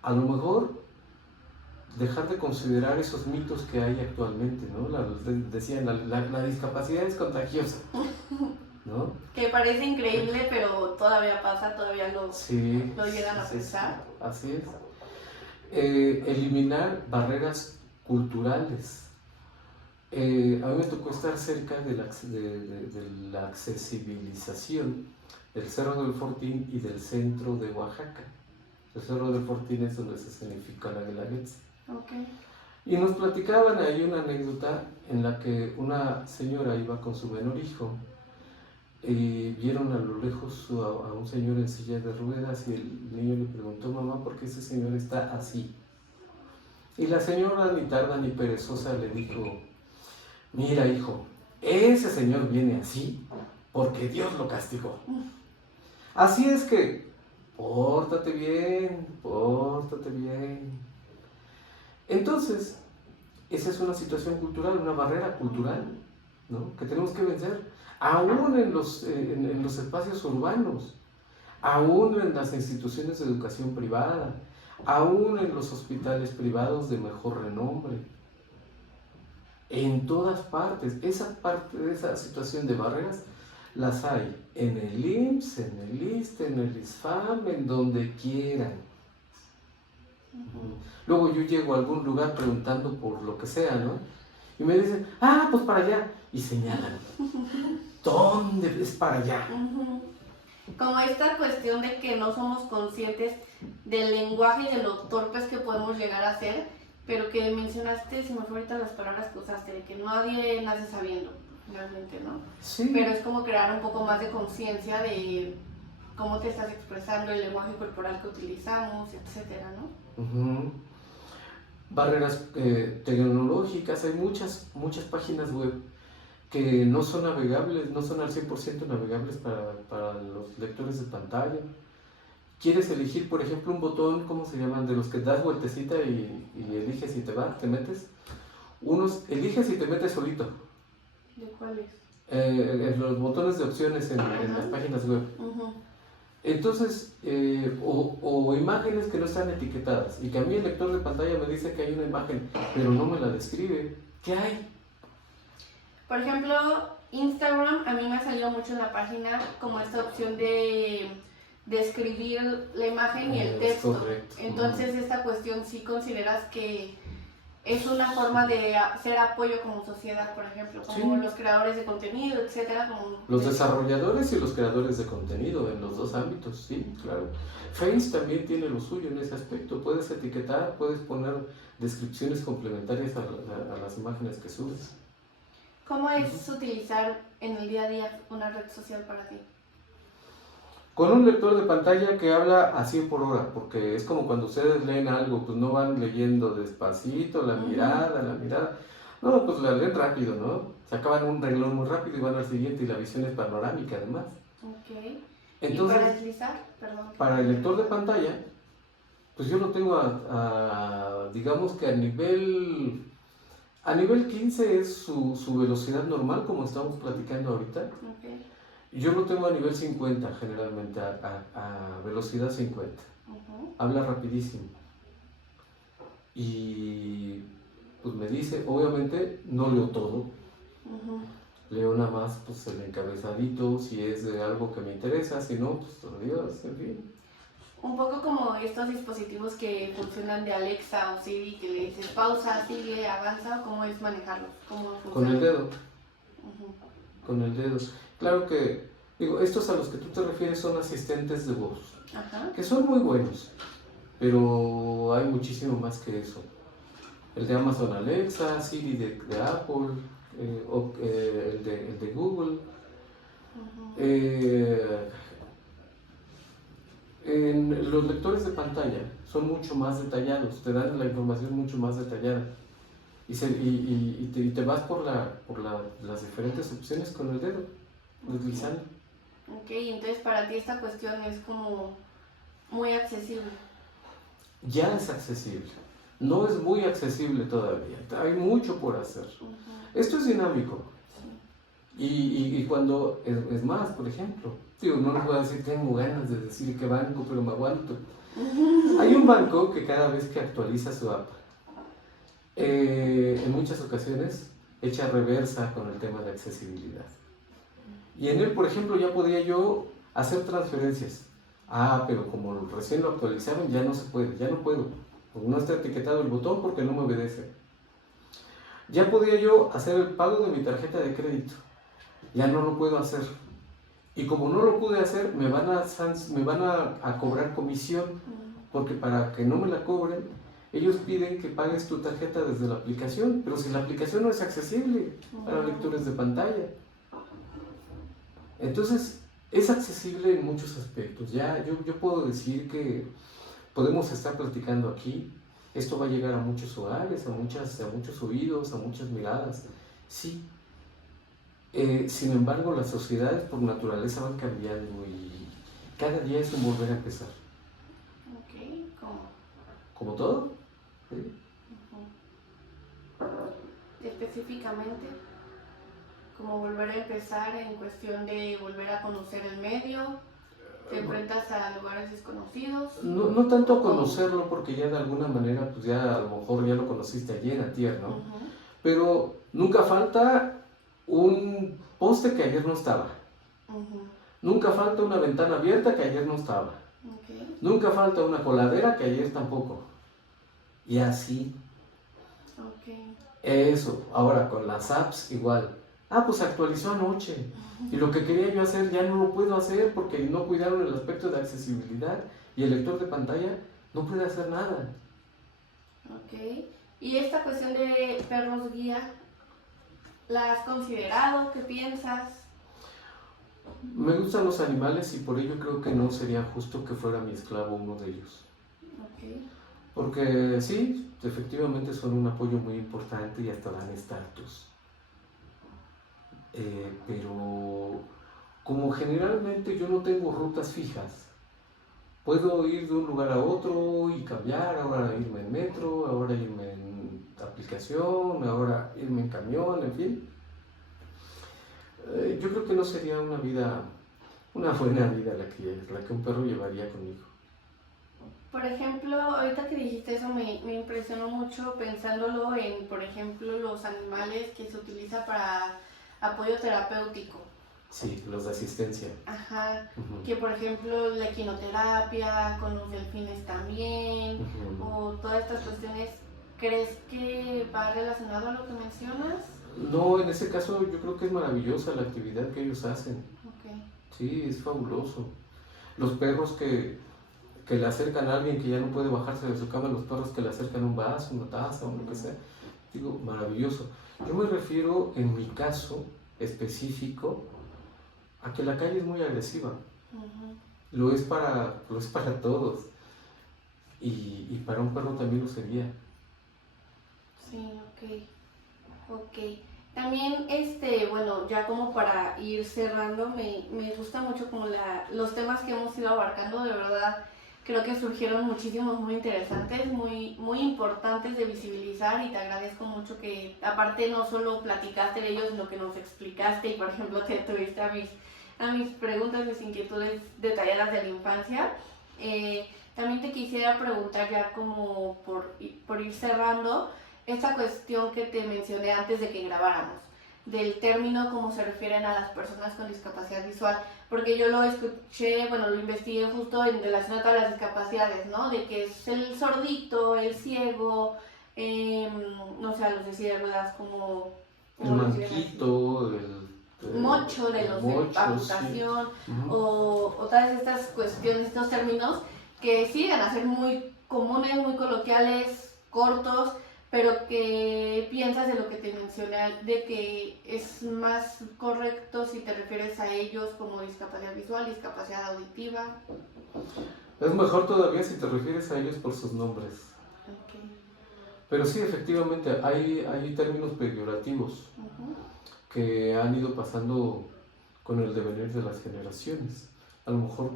A lo mejor dejar de considerar esos mitos que hay actualmente, ¿no? Decían, la discapacidad es contagiosa, ¿no? Que parece increíble, pero todavía pasa, todavía lo llegan a sí, pensar. Así es. Eliminar barreras culturales. A mí me tocó estar cerca de la accesibilización del Cerro del Fortín y del centro de Oaxaca. El Cerro del Fortín es donde se escenifica la Guelaguetza. Okay. Y nos platicaban ahí una anécdota en la que una señora iba con su menor hijo y vieron a lo lejos a un señor en silla de ruedas y el niño le preguntó: mamá, ¿por qué ese señor está así? Y la señora, ni tarda ni perezosa, le dijo: mira, hijo, ese señor viene así porque Dios lo castigó. Así es que pórtate bien, pórtate bien. Entonces, esa es una situación cultural, una barrera cultural, ¿no?, que tenemos que vencer, aún en los espacios urbanos, aún en las instituciones de educación privada, aún en los hospitales privados de mejor renombre. En todas partes, esa situación de barreras las hay en el IMSS, en el ISSSTE, en el ISFAM, en donde quieran. Luego yo llego a algún lugar preguntando por lo que sea, ¿no? Y me dicen: ah, pues para allá. Y señalan. ¿Dónde es para allá? Como esta cuestión de que no somos conscientes del lenguaje y de lo torpes que podemos llegar a ser, pero que mencionaste, se me fue ahorita las palabras que usaste, de que nadie nace sabiendo, realmente, ¿no? Sí. Pero es como crear un poco más de conciencia de cómo te estás expresando, el lenguaje corporal que utilizamos, etcétera, ¿no? Barreras tecnológicas, hay muchas páginas web que no son navegables, no son al 100% navegables para los lectores de pantalla. Quieres elegir, por ejemplo, un botón, ¿cómo se llaman? De los que das vueltecita y eliges y te metes. Unos eliges y te metes solito. ¿De cuáles? en los botones de opciones en las páginas web. Entonces, o imágenes que no están etiquetadas y que a mí el lector de pantalla me dice que hay una imagen, pero no me la describe. ¿Qué hay? Por ejemplo, Instagram, a mí me ha salido mucho en la página como esta opción de escribir la imagen y el texto. Correcto. Entonces, esta cuestión, ¿sí consideras que es una forma de hacer apoyo como sociedad, por ejemplo, como los creadores de contenido, etcétera? Como los desarrolladores y los creadores de contenido en los dos ámbitos, sí, claro. Face también tiene lo suyo en ese aspecto. Puedes etiquetar, puedes poner descripciones complementarias a las imágenes que subes. ¿Cómo es utilizar en el día a día una red social para ti? Con un lector de pantalla que habla a 100 por hora, porque es como cuando ustedes leen algo, pues no van leyendo despacito, la mirada. No, pues la leen rápido, ¿no? Se acaban un renglón muy rápido y van al siguiente y la visión es panorámica además. Ok. Entonces, ¿y para deslizar? Perdón. Para el lector de pantalla, pues yo lo tengo digamos que a nivel 15 es su velocidad normal, como estamos platicando ahorita. Okay. Yo lo tengo a nivel 50 generalmente, a velocidad 50. Habla rapidísimo. Y pues me dice, obviamente no leo todo. Leo nada más pues el encabezadito, si es de algo que me interesa, si no, pues adiós, en fin. Un poco como estos dispositivos que funcionan de Alexa o Siri, que le dices pausa, sigue, avanza, ¿cómo es manejarlos? ¿Cómo funciona? Con el dedo. Con el dedo. Claro que, digo, estos a los que tú te refieres son asistentes de voz, que son muy buenos, pero hay muchísimo más que eso. El de Amazon Alexa, Siri de Apple, el de Google. En los lectores de pantalla son mucho más detallados, te dan la información mucho más detallada y te vas por las diferentes opciones con el dedo, deslizando. Ok, entonces para ti esta cuestión es como muy accesible. Ya es accesible, no es muy accesible todavía, hay mucho por hacer. Esto es dinámico. Y cuando, es más, por ejemplo, no les voy a decir, tengo ganas de decir qué banco, pero me aguanto. Hay un banco que cada vez que actualiza su app, en muchas ocasiones echa reversa con el tema de accesibilidad. Y en él, por ejemplo, ya podía yo hacer transferencias. Pero como recién lo actualizaron, ya no se puede, ya no puedo. No está etiquetado el botón porque no me obedece. Ya podía yo hacer el pago de mi tarjeta de crédito. Ya no lo puedo hacer. Y como no lo pude hacer, me van a cobrar comisión, porque para que no me la cobren, ellos piden que pagues tu tarjeta desde la aplicación, pero si la aplicación no es accesible para lectores de pantalla. Entonces, es accesible en muchos aspectos. Ya yo puedo decir que podemos estar platicando aquí, esto va a llegar a muchos hogares, a muchos oídos, a muchas miradas. Sí. Sin embargo, las sociedades por naturaleza van cambiando y cada día es un volver a empezar. Ok, ¿cómo? ¿Como todo? ¿Sí? Específicamente, como volver a empezar en cuestión de volver a conocer el medio, te enfrentas a lugares desconocidos. No tanto a conocerlo, porque ya de alguna manera, pues ya a lo mejor ya lo conociste ayer, antier, ¿no? Pero nunca falta un poste que ayer no estaba. Nunca falta una ventana abierta que ayer no estaba. Nunca falta una coladera que ayer tampoco. Y así. Eso. Ahora con las apps igual. Pues actualizó anoche. Y lo que quería yo hacer ya no lo puedo hacer porque no cuidaron el aspecto de accesibilidad. Y el lector de pantalla no puede hacer nada. Ok. Y esta cuestión de perros guía, ¿la has considerado? ¿Qué piensas? Me gustan los animales y por ello creo que no sería justo que fuera mi esclavo uno de ellos. Porque sí, efectivamente son un apoyo muy importante y hasta dan estatus. Pero como generalmente yo no tengo rutas fijas, puedo ir de un lugar a otro y cambiar, ahora irme en metro, ahora irme en aplicación, ahora irme en camión, en fin. Yo creo que no sería una buena vida la que un perro llevaría conmigo. Por ejemplo, ahorita que dijiste eso me impresionó mucho pensándolo en, por ejemplo, los animales que se utiliza para apoyo terapéutico. Sí, los de asistencia. Ajá, Uh-huh. que por ejemplo la equinoterapia, con los delfines también, Uh-huh. o todas estas cuestiones, ¿crees que va relacionado a lo que mencionas? No, en ese caso yo creo que es maravillosa la actividad que ellos hacen. Okay. Sí, es fabuloso. Los perros que le acercan a alguien que ya no puede bajarse de su cama, los perros que le acercan un vaso, una taza o lo que sea. Digo, maravilloso. Yo me refiero, en mi caso específico, a que la calle es muy agresiva. Uh-huh. Lo es para todos. Y para un perro también lo sería. Sí, ok. También, bueno, ya como para ir cerrando, me gusta mucho como los temas que hemos ido abarcando, de verdad. Creo que surgieron muchísimos muy interesantes, muy, muy importantes de visibilizar, y te agradezco mucho que aparte no solo platicaste de ellos, sino que nos explicaste y por ejemplo te tuviste a mis preguntas, mis inquietudes detalladas de la infancia. También te quisiera preguntar ya como por ir cerrando, esta cuestión que te mencioné antes de que grabáramos, del término cómo se refieren a las personas con discapacidad visual, porque yo lo escuché, bueno, lo investigué justo en relación a todas las discapacidades, ¿no? De que es el sordito, el ciego, no sé, a los de silla de ruedas como El manquito, mocho de los de amputación, sí. O todas estas cuestiones, estos términos que siguen a ser muy comunes, muy coloquiales, cortos, pero que piensas de lo que te mencioné, de que es más correcto si te refieres a ellos como discapacidad visual, discapacidad auditiva. Es mejor todavía si te refieres a ellos por sus nombres. Okay. Pero sí, efectivamente, hay términos peyorativos que han ido pasando con el devenir de las generaciones. A lo mejor,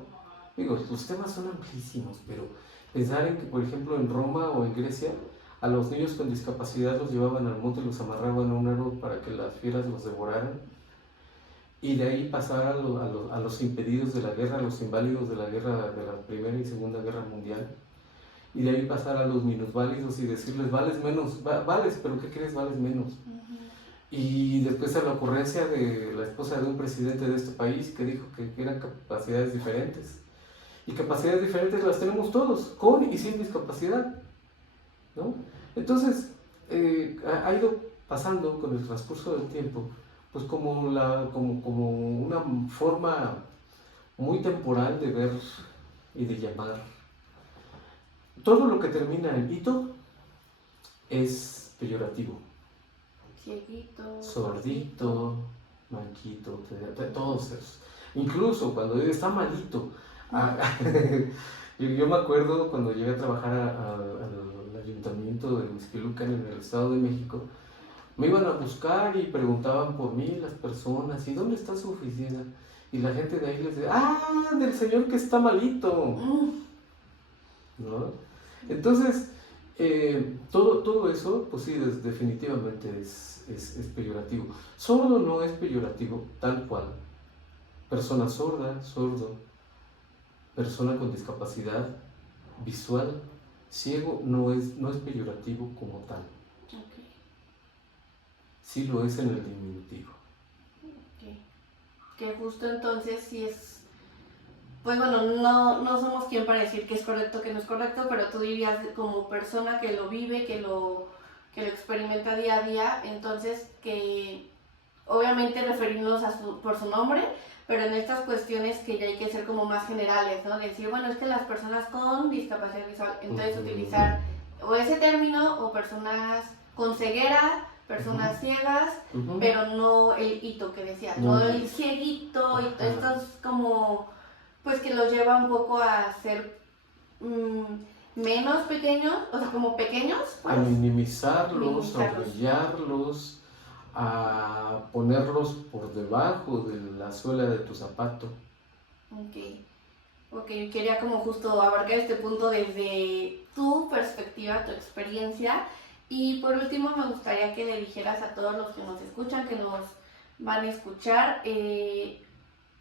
digo, los temas son amplísimos, pero pensar en que, por ejemplo, en Roma o en Grecia, a los niños con discapacidad los llevaban al monte y los amarraban a un árbol para que las fieras los devoraran, y de ahí pasar a los impedidos de la guerra, a los inválidos de la guerra, de la Primera y Segunda Guerra Mundial, y de ahí pasar a los minusválidos y decirles, vales menos, vales, pero ¿qué crees? Vales menos. Y después a la ocurrencia de la esposa de un presidente de este país que dijo que eran capacidades diferentes. Y capacidades diferentes las tenemos todos, con y sin discapacidad, ¿no? Entonces, ha ido pasando con el transcurso del tiempo, pues como una forma muy temporal de ver y de llamar. Todo lo que termina en hito es peyorativo. Cieguito, sordito, manquito, todos esos. Incluso cuando está malito. Yo me acuerdo cuando llegué a trabajar al ayuntamiento de Huixquilucan en el Estado de México, me iban a buscar y preguntaban por mí las personas, ¿y dónde está su oficina? Y la gente de ahí les decía, del señor que está malito, ¿no? Entonces, todo eso, pues sí, definitivamente es peyorativo. Sordo no es peyorativo, tal cual. Persona sorda, sordo. Persona con discapacidad visual, ciego, no es peyorativo como tal. Okay. Sí lo es en el diminutivo. Okay. Que justo entonces sí es, pues bueno, no somos quien para decir que es correcto, que no es correcto, pero tú dirías como persona que lo vive, que lo experimenta día a día, entonces que obviamente referirnos por su nombre, pero en estas cuestiones que ya hay que ser como más generales, ¿no? Decir, bueno, es que las personas con discapacidad visual, entonces utilizar o ese término o personas con ceguera, personas ciegas, pero no el hito que decías, no el cieguito, y estos como, pues que los lleva un poco a ser menos pequeños, o sea, como pequeños, pues. A minimizarlos, a brillarlos, a ponerlos por debajo de la suela de tu zapato. Ok, quería como justo abarcar este punto desde tu perspectiva, tu experiencia. Y por último me gustaría que le dijeras a todos los que nos escuchan, que nos van a escuchar,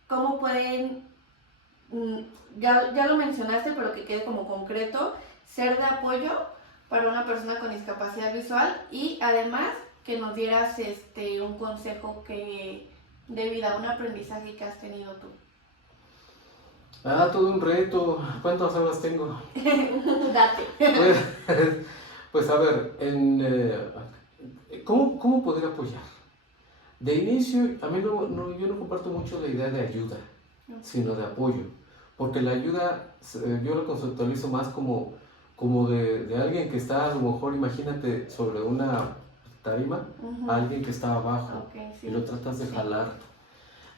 cómo pueden, ya lo mencionaste, pero que quede como concreto, ser de apoyo para una persona con discapacidad visual, y además que nos dieras un consejo de vida, un aprendizaje que has tenido tú. Todo un reto. ¿Cuántas horas tengo? Date. Pues a ver, ¿cómo poder apoyar? De inicio, a mí yo no comparto mucho la idea de ayuda, sino de apoyo, porque la ayuda yo la conceptualizo más como de alguien que está, a lo mejor, imagínate, sobre una tarima, alguien que está abajo, y lo tratas de jalar.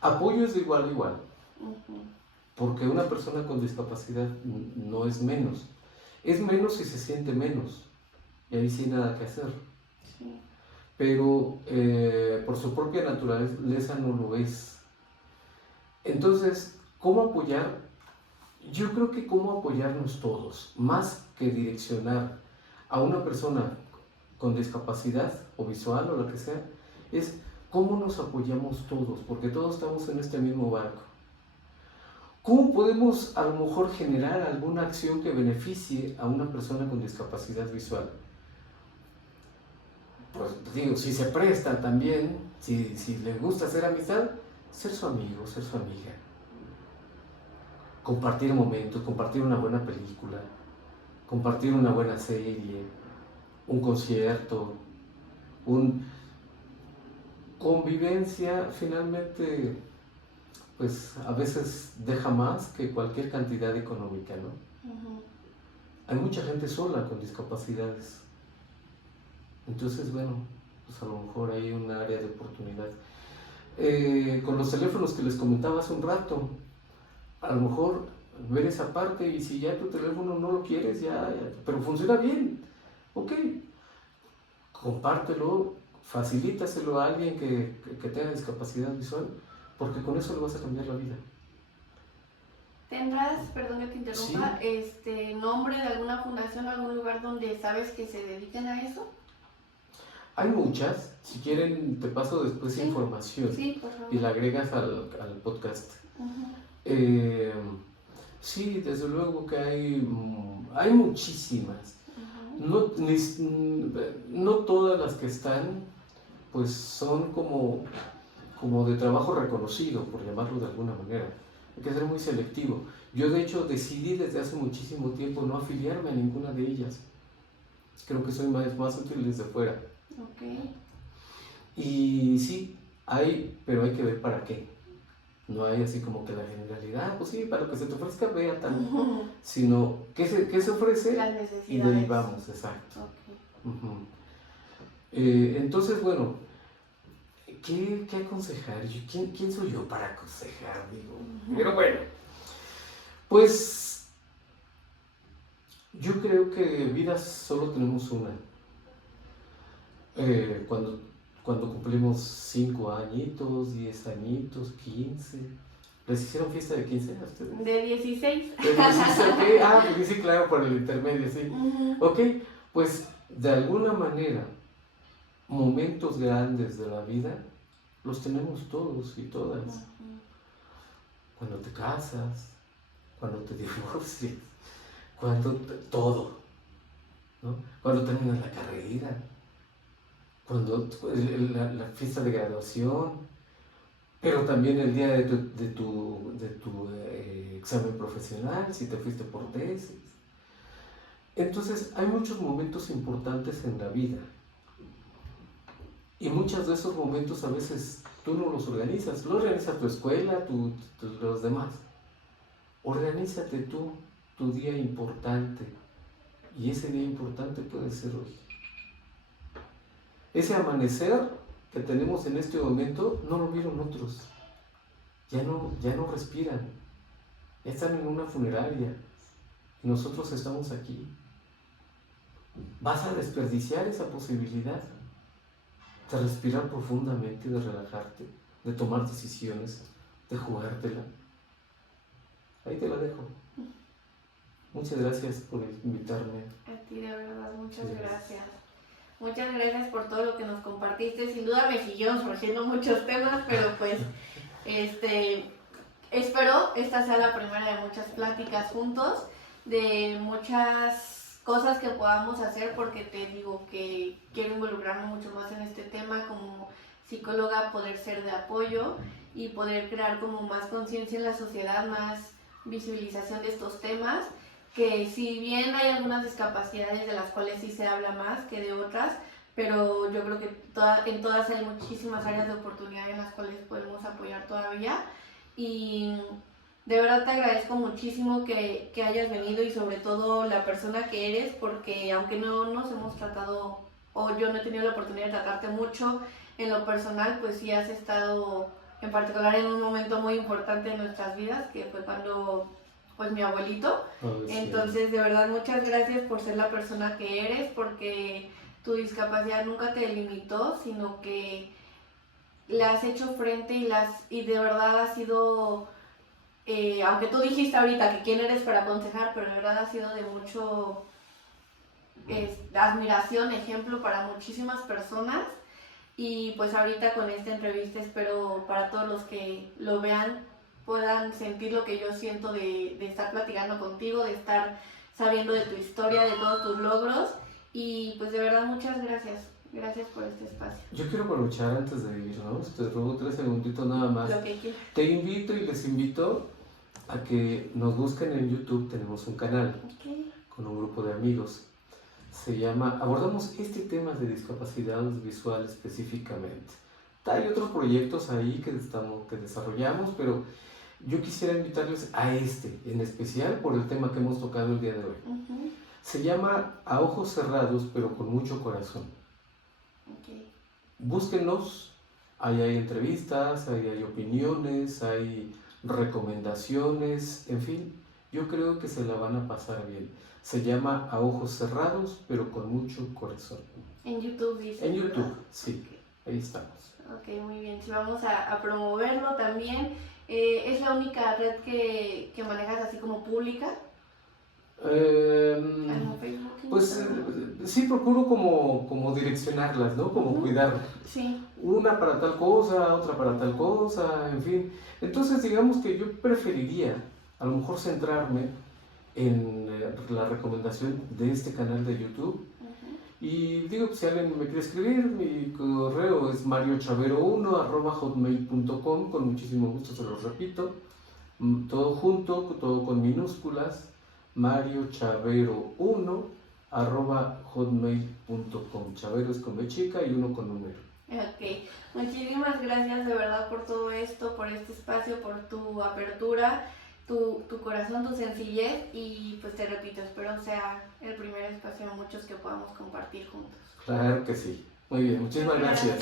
Apoyo es de igual a igual, porque una persona con discapacidad no es menos si se siente menos, y ahí sí nada que hacer. Sí. Pero por su propia naturaleza no lo es. Entonces, ¿cómo apoyar? Yo creo que cómo apoyarnos todos, más que direccionar a una persona con discapacidad o visual o lo que sea, es cómo nos apoyamos todos, porque todos estamos en este mismo barco. ¿Cómo podemos a lo mejor generar alguna acción que beneficie a una persona con discapacidad visual? Pues digo, si se presta también, si le gusta hacer amistad, ser su amigo, ser su amiga. Compartir momentos, compartir una buena película, compartir una buena serie, un concierto, convivencia, finalmente, pues a veces deja más que cualquier cantidad económica, ¿no? Hay mucha gente sola con discapacidades. Entonces, bueno, pues a lo mejor hay un área de oportunidad. Con los teléfonos que les comentaba hace un rato, a lo mejor ver esa parte, y si ya tu teléfono no lo quieres, ya pero funciona bien, ok, compártelo, facilítaselo a alguien que tenga discapacidad visual, porque con eso le vas a cambiar la vida. ¿Tendrás, perdón que te interrumpa, sí, nombre de alguna fundación o algún lugar donde sabes que se dediquen a eso? Hay muchas, si quieren te paso después información, por favor, y la agregas al podcast. Sí, desde luego que hay muchísimas. No todas las que están pues son como de trabajo reconocido, por llamarlo de alguna manera. Hay que ser muy selectivo. Yo de hecho decidí desde hace muchísimo tiempo no afiliarme a ninguna de ellas. Creo que soy más útil desde fuera. Y sí, pero hay que ver para qué. No hay así como que la generalidad, pues sí, para lo que se te ofrezca, ve a tal. Sino, ¿qué se ofrece? Las necesidades. Y derivamos, exacto. Entonces, bueno, ¿qué aconsejar? ¿Quién soy yo para aconsejar? Digo, pero bueno, pues yo creo que vidas solo tenemos una. Cuando cumplimos 5 añitos, 10 añitos, 15. ¿Les hicieron fiesta de 15 a ustedes? De 16. ¿De 16? Okay. Pues sí, claro, por el intermedio, sí. Ok, pues de alguna manera, momentos grandes de la vida los tenemos todos y todas. Cuando te casas, cuando te divorcias, todo, ¿no? Cuando terminas la carrera, cuando la fiesta de graduación, pero también el día de tu examen profesional, si te fuiste por tesis. Entonces hay muchos momentos importantes en la vida, y muchos de esos momentos a veces tú no los organizas tu escuela, los demás. Organízate tú tu día importante, y ese día importante puede ser hoy. Ese amanecer que tenemos en este momento no lo vieron otros, ya no respiran, ya están en una funeraria y nosotros estamos aquí. Vas a desperdiciar esa posibilidad de respirar profundamente, de relajarte, de tomar decisiones, de jugártela. Ahí te la dejo. Muchas gracias por invitarme. A ti, de verdad, muchas gracias. Muchas gracias por todo lo que nos compartiste. Sin duda me siguieron surgiendo muchos temas, pero pues espero esta sea la primera de muchas pláticas juntos, de muchas cosas que podamos hacer, porque te digo que quiero involucrarme mucho más en este tema como psicóloga, poder ser de apoyo y poder crear como más conciencia en la sociedad, más visibilización de estos temas, que si bien hay algunas discapacidades de las cuales sí se habla más que de otras, pero yo creo que en todas hay muchísimas áreas de oportunidad en las cuales podemos apoyar todavía. Y de verdad te agradezco muchísimo que hayas venido, y sobre todo la persona que eres, porque aunque no nos hemos tratado, o yo no he tenido la oportunidad de tratarte mucho en lo personal, pues sí has estado en particular en un momento muy importante en nuestras vidas, que fue cuando pues mi abuelito. Sí. Entonces, de verdad, muchas gracias por ser la persona que eres, porque tu discapacidad nunca te limitó, sino que le has hecho frente y de verdad ha sido, aunque tú dijiste ahorita que quién eres para aconsejar, pero de verdad ha sido de mucho admiración, ejemplo para muchísimas personas. Y pues ahorita con esta entrevista espero para todos los que lo vean puedan sentir lo que yo siento de estar platicando contigo, de estar sabiendo de tu historia, de todos tus logros. Y pues de verdad muchas gracias. Gracias por este espacio. Yo quiero aprovechar antes de irnos, te robo 3 segunditos nada más. Lo que quieras. Te invito y les invito a que nos busquen en YouTube. Tenemos un canal con un grupo de amigos. Se llama, abordamos este tema de discapacidad visual específicamente. Hay otros proyectos ahí que desarrollamos, pero yo quisiera invitarles a este en especial por el tema que hemos tocado el día de hoy. Se llama A Ojos Cerrados, pero con mucho corazón. Búsquenos, ahí hay entrevistas, ahí hay opiniones, hay recomendaciones, en fin, yo creo que se la van a pasar bien. Se llama A Ojos Cerrados, pero con mucho corazón. En YouTube dice. En YouTube, ¿verdad? sí, ahí estamos. Ok, muy bien. Sí, vamos a promoverlo también. ¿Es la única red que manejas así como pública? Facebook, Pues sí, procuro como direccionarlas, ¿no? Como cuidar. Sí. Una para tal cosa, otra para tal cosa, en fin. Entonces digamos que yo preferiría a lo mejor centrarme en la recomendación de este canal de YouTube. Y digo, pues, si alguien me quiere escribir, mi correo es mariochavero1@hotmail.com. Con muchísimo gusto se los repito. Todo junto, todo con minúsculas. mariochavero1@hotmail.com. Chavero es con B chica y 1 con número. Ok, muchísimas gracias de verdad por todo esto, por este espacio, por tu apertura, tu corazón, tu sencillez, y pues te repito, espero sea el primer espacio de muchos que podamos compartir juntos. Claro que sí. Muy bien, muchísimas gracias.